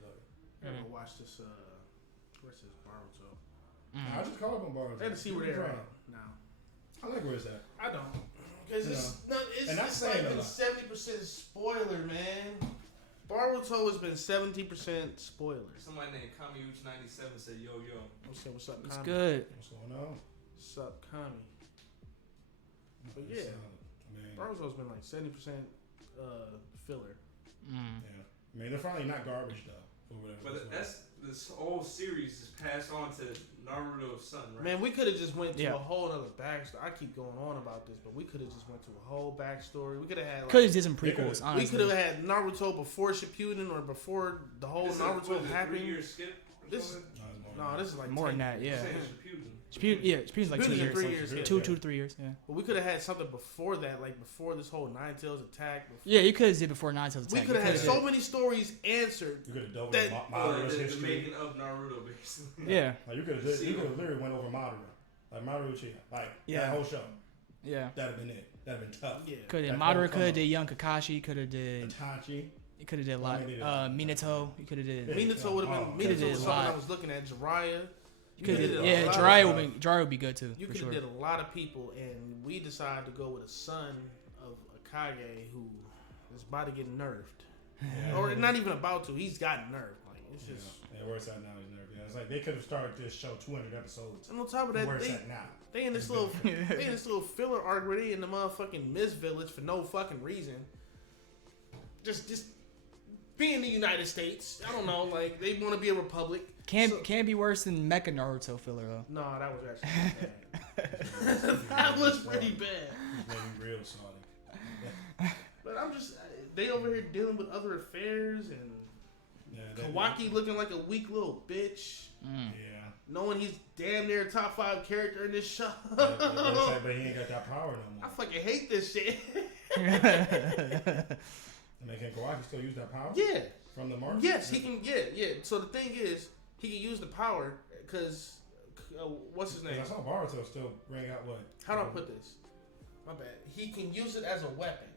I gotta go watch this. Where's this Boruto? I just call up on Boruto. I had to see where they're at now. I like where it's at. I don't, because it's like been 70% spoiler, man. Boruto has been 70% spoiler. Somebody named Kamiuch97 said, "Yo, what's up, Kami? It's good. What's going on? What's up, Kami? But yeah, Boruto's been like 70% filler. Yeah, they're finally not garbage though. Or whatever. But this whole series is passed on to Naruto's son, right? Man, we could have just went to a whole other backstory. I keep going on about this, but we could have just went to a whole backstory. We could have had could have did some prequels. Honestly, we could have had Naruto before Shippuden or before the whole Naruto happened. 3-year skip. This is like more than that. Yeah. Shippuden's like 2 years. 3 years. Yeah. 2 to 3 years. Yeah. But we could have had something before that, like before this whole Nine Tails attack. Yeah, you could have did before Nine Tails attack. We could have had so many stories answered. You could have dove into Maduro's history. The making of Naruto, basically. Yeah. Like you could have literally went over Madara, like Maru Uchiha, that whole show. Yeah. That'd have been it. That'd have been tough. Yeah. Could have Madara. Could have did young Kakashi. Could have did Itachi. You could have did a lot. Minato. You could have did. Minato would have been. Minato was something I was looking at. Jiraiya. Jiraiya would be good too. You for could have sure. did a lot of people, and we decided to go with a son of a Kage who is about to get nerfed, or not even about to. He's gotten nerfed. Like it's just. Yeah, where it's at now is nerfed. Yeah, it's like they could have started this show 200 episodes. And on top of that, where it's at now. they in this little filler arc where they in the motherfucking Mist Village for no fucking reason. Just being the United States. I don't know. Like they want to be a republic. Can't be worse than Mecha Naruto filler though. No, that was actually bad. That was pretty bad. It's made me real solid. But I'm just they over here dealing with other affairs and Kawaki looking like a weak little bitch. Yeah. Knowing he's damn near a top 5 character in this show. But he ain't got that power no more. I fucking hate this shit. And can Kawaki still use that power? Yeah. From the mark? Yes, he can. Yeah. So the thing is, he can use the power because what's his name? I saw Boruto still bring out what? How do I put this? My bad. He can use it as a weapon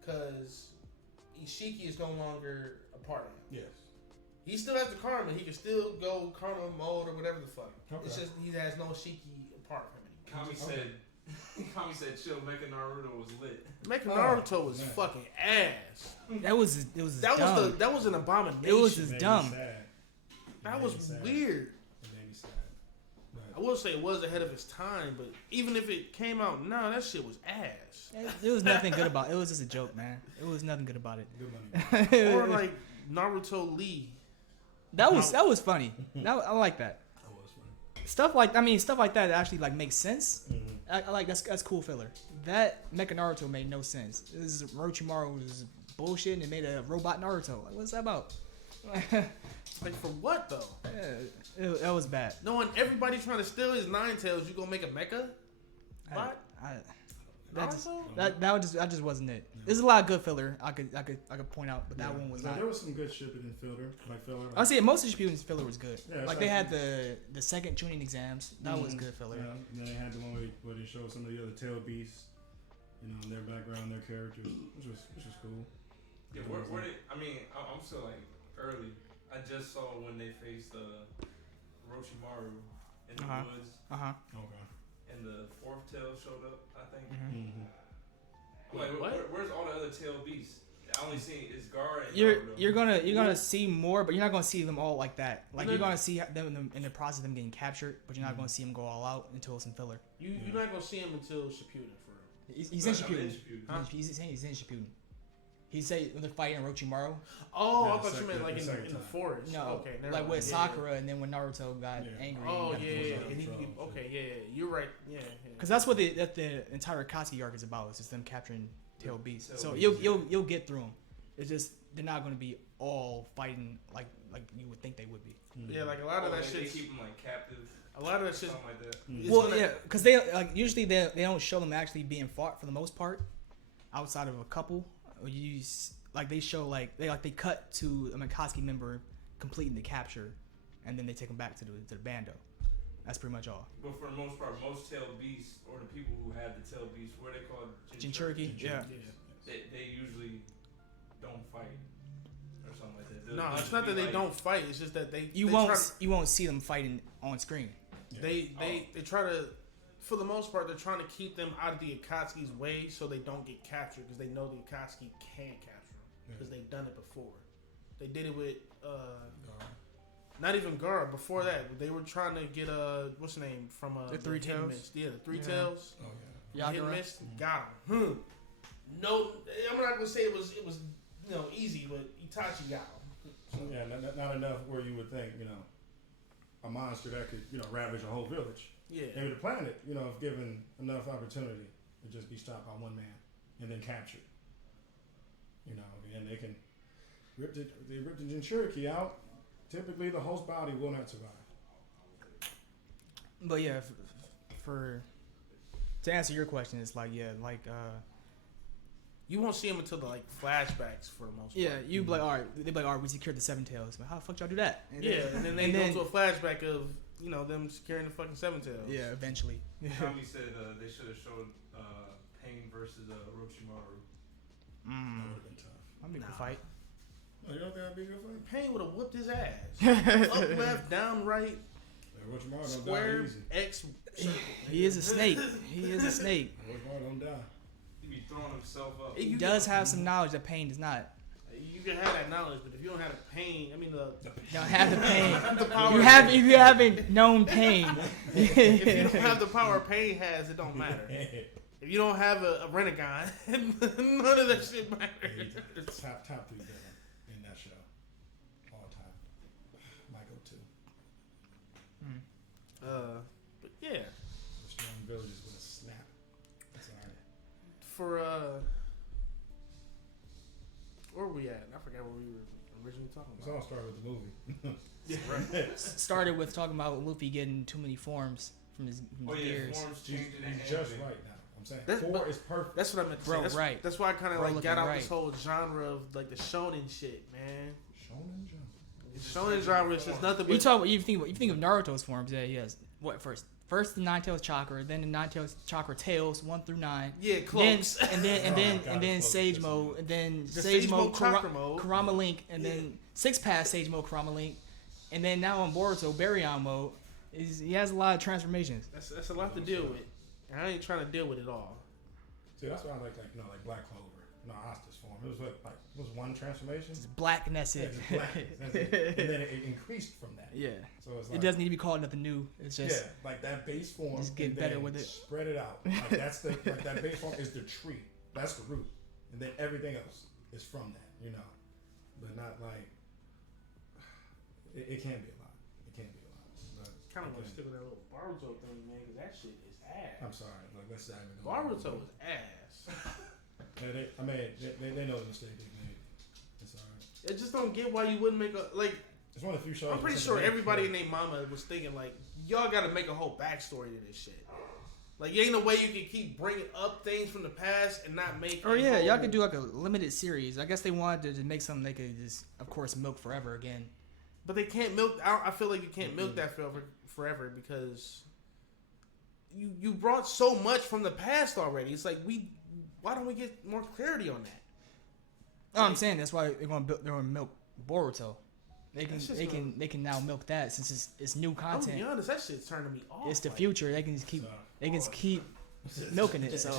because Ishiki is no longer a part of him. Yes. He still has the karma. He can still go karma mode or whatever the fuck. Okay. It's just he has no Shiki part of him. Kami said, "Chill, Mecha Naruto was lit." Mecha Naruto was fucking ass. That was dumb. That was an abomination. It was just dumb. That was weird. It made me sad. I will say it was ahead of its time, but even if it came out now, that shit was ass. It was nothing good about it. It was just a joke, man. It was nothing good about it. Good money. Or like Naruto Lee. That was funny. I like that. That was funny. Stuff like that actually like makes sense. I like that's cool filler. That Mecha Naruto made no sense. This is Orochimaru was bullshit and it made a robot Naruto. Like, what's that about? Like for what though? That was bad. Knowing everybody trying to steal his 9 tails, you gonna make a mecha? What? That just wasn't it. There's a lot of good filler I could point out, but that one was not. There was some good shit in filler. I say most of Shippuden's filler was good. Yeah, like they had the second tuning exams. That was good filler. Yeah, and then they had the one where they showed some of the other tail beasts, their background, their characters, which was cool. Yeah, where they? I mean, I'm still like early. I just saw when they faced Orochimaru in the woods. Okay. And the 4th tail showed up, I think. Like, where's all the other tail beasts? I only see is Gaara and You're gonna see more, but you're not gonna see them all like that. Like you're gonna see them in the process of them getting captured, but you're not gonna see them go all out until some filler. You're not gonna see him until Shippuden for real. He's in Shippuden. He's in Shippuden. He said when they're fighting Orochimaru. Oh, I thought you meant like in the forest. No, okay, like with Sakura, and then when Naruto got angry. Oh yeah. You're right. Yeah. Because that's what the entire Akatsuki arc is about. It's just them capturing tail beasts. So you'll get through them. It's just they're not going to be all fighting like you would think they would be. Yeah, like a lot of that shit. They keep them like captive. A lot of that shit. Something like that. Well, yeah, because they like usually they don't show them actually being fought for the most part, outside of a couple. They show they cut to a Akatsuki member completing the capture, and then they take them back to the bando. That's pretty much all. But for the most part, most tail beasts or the people who have the tail beasts, what are they called? Jinchuriki. Yeah. They usually don't fight or something like that. No, it's not that they don't fight. It's just that you won't see them fighting on screen. They try to, for the most part, they're trying to keep them out of the Akatsuki's way so they don't get captured because they know the Akatsuki can't capture them because they've done it before. They did it with not even Gaara. Before that, they were trying to get what's the name from the 3 tails. Yeah, the 3 tails. Oh yeah. Hit mist, got him. No, I'm not gonna say it was easy, but Itachi got him. So, yeah, not enough where you would think a monster that could ravage a whole village. Yeah. Maybe the planet, if given enough opportunity, would just be stopped by one man and then captured. And they can rip the Jinchuriki out. Typically, the host body will not survive. But yeah, to answer your question, it's you won't see him until the flashbacks for the most part. Yeah, you be like, all right. They be like, all right, we secured the 7 tails. But how the fuck y'all do that? And then they go to a flashback of them securing the fucking 7 tails. Yeah, eventually. Tommy said they should have showed Pain versus Orochimaru. That would have been tough. That'd be a good fight. No, you don't think that'd be a good fight? Pain would have whooped his ass. Up, left, down, right. Orochimaru don't Square die easy. X. He is a snake. He is a snake. Orochimaru don't die. He be throwing himself up. He does have some knowledge that pain does not. You can have that knowledge, but if you don't have the pain, I mean You don't have the pain. the power. If you haven't known pain. If you don't have the power pain has, it don't matter. If you don't have a Renegon, none of that shit matters. Top 3 villain in that show, all time. My go-to. But yeah, Strong villages with a snap. That's alright. for where were we at? I forgot what we were originally talking It's about. all started with the movie. Started with talking about Luffy getting too many forms from his gears. Forms He's changing the just anime. right now. I'm saying That's- 4 is perfect. That's what I meant to Bro, say. That's, right. That's why I kind of Bro, like got looking out right. this whole genre of like the shonen shit, man. Shonen Jump. The shonen genre is just nothing You but talk. You think of Naruto's forms? Yeah, he has what first? First the Nine Tails chakra, then the Nine Tails chakra tails 1 through 9. yeah, Then close. and then and Oh then my God, and then close. Sage mode, and then The Sage Sage mode, mode, chakra mode. Kurama Link, and then 6 past Sage mode, Kurama Link, and then now on Boruto Baryon mode. He has a lot of transformations. That's a lot to deal with. And I ain't trying to deal with it all. See, that's why I like like Black Clover. No, Asta's form. It was one transformation. It's black and that's Yeah, it. just black. That's it. And then it increased from that. Yeah. So it's like, It doesn't need to be called nothing new. It's just like that base form. just get and better then with it. Spread it out. Like that's that base form is the tree. That's the root, and then everything else is from that. But not like it can be a lot. It can be a lot. But Kind of want to again, stick with that little Baruto thing, man, because that shit is ass. I'm sorry. Like let's dive into Baruto is ass. They know the mistake they made. It's alright. I just don't get why you wouldn't make a like. It's one of the few shows. I'm pretty with sure something everybody in like- their mama was thinking like, y'all got to make a whole backstory to this shit. Like, ain't no way you can keep bringing up things from the past and not make. Or a yeah, whole- y'all could do like a limited series. I guess they wanted to just make something they could just, of course, milk forever again. But they can't milk. I feel like you can't milk that forever because you brought so much from the past already. It's like why don't we get more clarity on that? Oh, I'm saying that's why they're gonna milk Boruto. They That's just they can now milk that since it's new I'm gonna content. be honest, that shit's turning me off. It's the like, future. They can just keep So, milking it. So,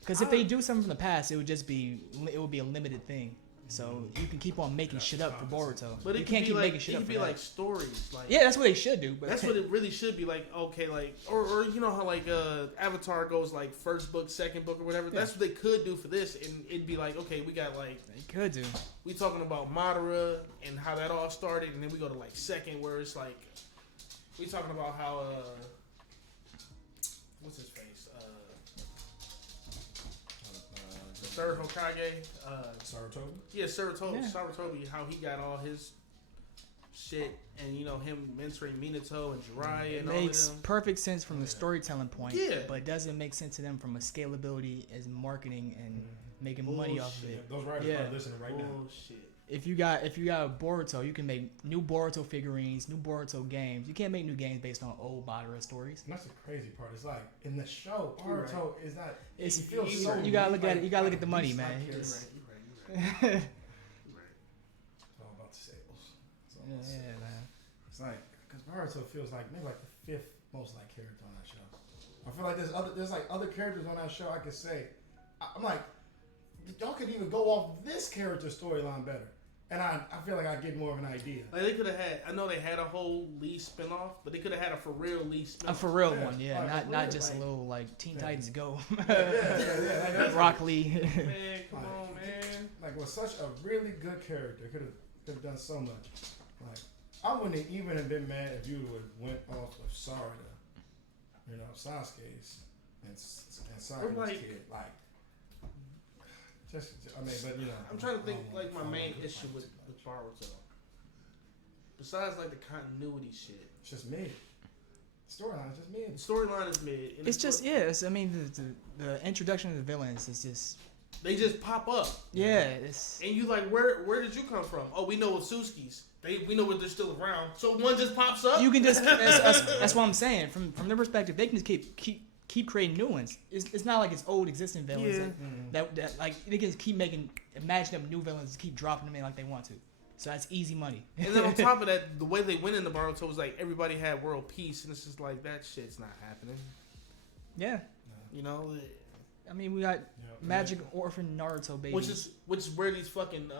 because if they do something from the past, it would be a limited thing. So you can keep on making shit up for Boruto. But it you can can't be keep like, making shit it up can for be that. like stories. Like Yeah, that's what they should do. But that's what it really should be. Like okay, like or you know how like Avatar goes like first book, second book, or whatever. Yeah. That's what they could do for this, and it'd be like okay, we got like they could do. we talking about Madara and how that all started, and then we go to like second where it's like we talking about how what's his face the third Hokage Saratoga. yeah Sarutobi Yeah. Sarutobi how he got all his shit and you know him mentoring Minato and Jiraiya It and all of makes them. perfect sense from the storytelling point. Yeah. But it doesn't make sense to them from a scalability as marketing and making money off of Bullshit. it. Those writers Yeah. are listening right now. Bullshit. If you got Boruto, you can make new Boruto figurines, new Boruto games. You can't make new games based on old Madara stories. And that's the crazy part. It's like in the show, You're Naruto is not. It's he feels you so. right. You gotta look at like- it. You gotta look at the like money, beast-like man. character. It's- You're right. You're right. It's all about the sales. It's all Yeah, about sales. man. It's like because Naruto feels like maybe like the 5th most like character on that show. I feel like there's like other characters on that show I could say. I'm like, y'all could even go off this character storyline better, and I feel like I get more of an idea. Like they could have had. I know they had a whole Lee spinoff, but they could have had a for real Lee spinoff. A for real Yeah, one, yeah. like, Not for not real, just like- a little like Teen Yeah. Titans Go. Yeah. Like, that's Rock Lee. Man, come on, man. like with such a really good character, could have done so much. Like I wouldn't even have been mad if you would went off of Sarada, Sasuke's and Sakura's like- kid. Like just I mean, but I'm trying to think I don't like my wanna main follow issue the with fights Baruto. Besides like the continuity shit, It's just mid. Storyline is just the mid. storyline is mid. And It's just I mean the introduction of the villains is just they just pop up, it's and you like where did you come from? Oh, we know it's Suski's. We know they're still around. So one just pops up. you can just that's what I'm saying from their perspective they can just keep creating new ones. It's not like it's old existing villains Yeah. that like they can just keep making imagining up new villains, keep dropping them in like they want to. So that's easy money. And then on top of that, the way they went into Naruto was like everybody had world peace, and it's just like that shit's not happening. Yeah. You know, I mean, we got Magic Orphan Naruto baby, which is where these fucking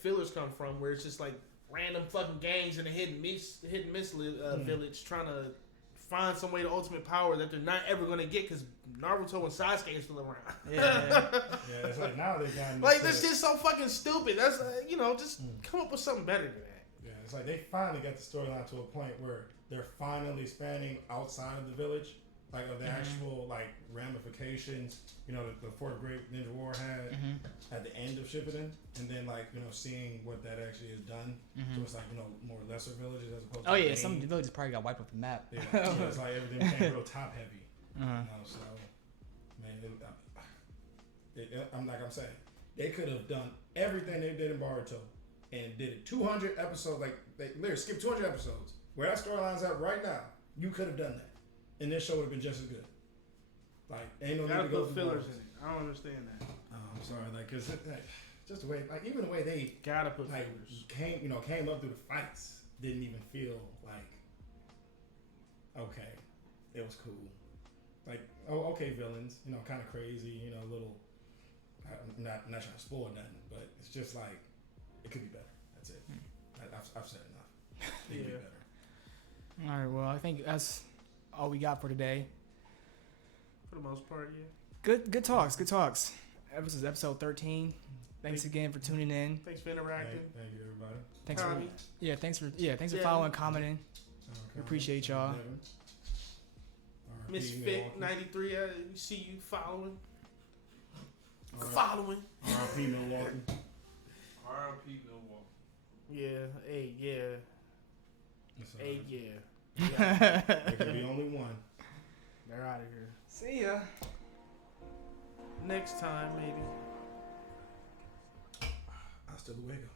fillers come from, where it's just like random fucking gangs in a hidden miss village trying to find some way to ultimate power that they're not ever gonna get because Naruto and Sasuke are still around. Yeah, it's like now they've gotten like this shit's so fucking stupid. That's just come up with something better than that. Yeah, it's like they finally got the storyline to a point where they're finally spanning outside of the village, like of the actual like ramifications. You know, the Fourth Great Ninja War had at the end of Shippuden, and then like seeing what that actually has done. So it's like more lesser villages as opposed. Oh to yeah, some villages probably got wiped off the map. Yeah, it's like everything became real top heavy. So man, I'm saying they could have done everything they did in Boruto and did it 200 episodes. Like they literally skipped 200 episodes. Where that storyline's at right now, you could have done that, and this show would have been just as good. Like ain't no need to go put through fillers Boruto. in it. I don't understand that. Oh, I'm sorry, like because just the way, like even the way they Gotta put like fillers. came up through the fights didn't even feel like okay, it was cool. Like okay, villains, kind of crazy, a little. I'm not trying to spoil nothing, but it's just like it could be better. That's it. I've said enough. It could be better. All right, well, I think that's all we got for today. For the most part, yeah. Good talks. This is episode 13. Thanks again for tuning in. Thanks for interacting. Thank you, everybody. Thanks Tommy. thanks for following, commenting. We appreciate y'all. Misfit 93. We see you following. R.I.P. Milwaukee. R.I.P. Milwaukee. Yeah. Hey. Yeah. It's all Hey. right. Yeah. There could be only one. They're out of here. See ya. Next time, maybe. Hasta luego.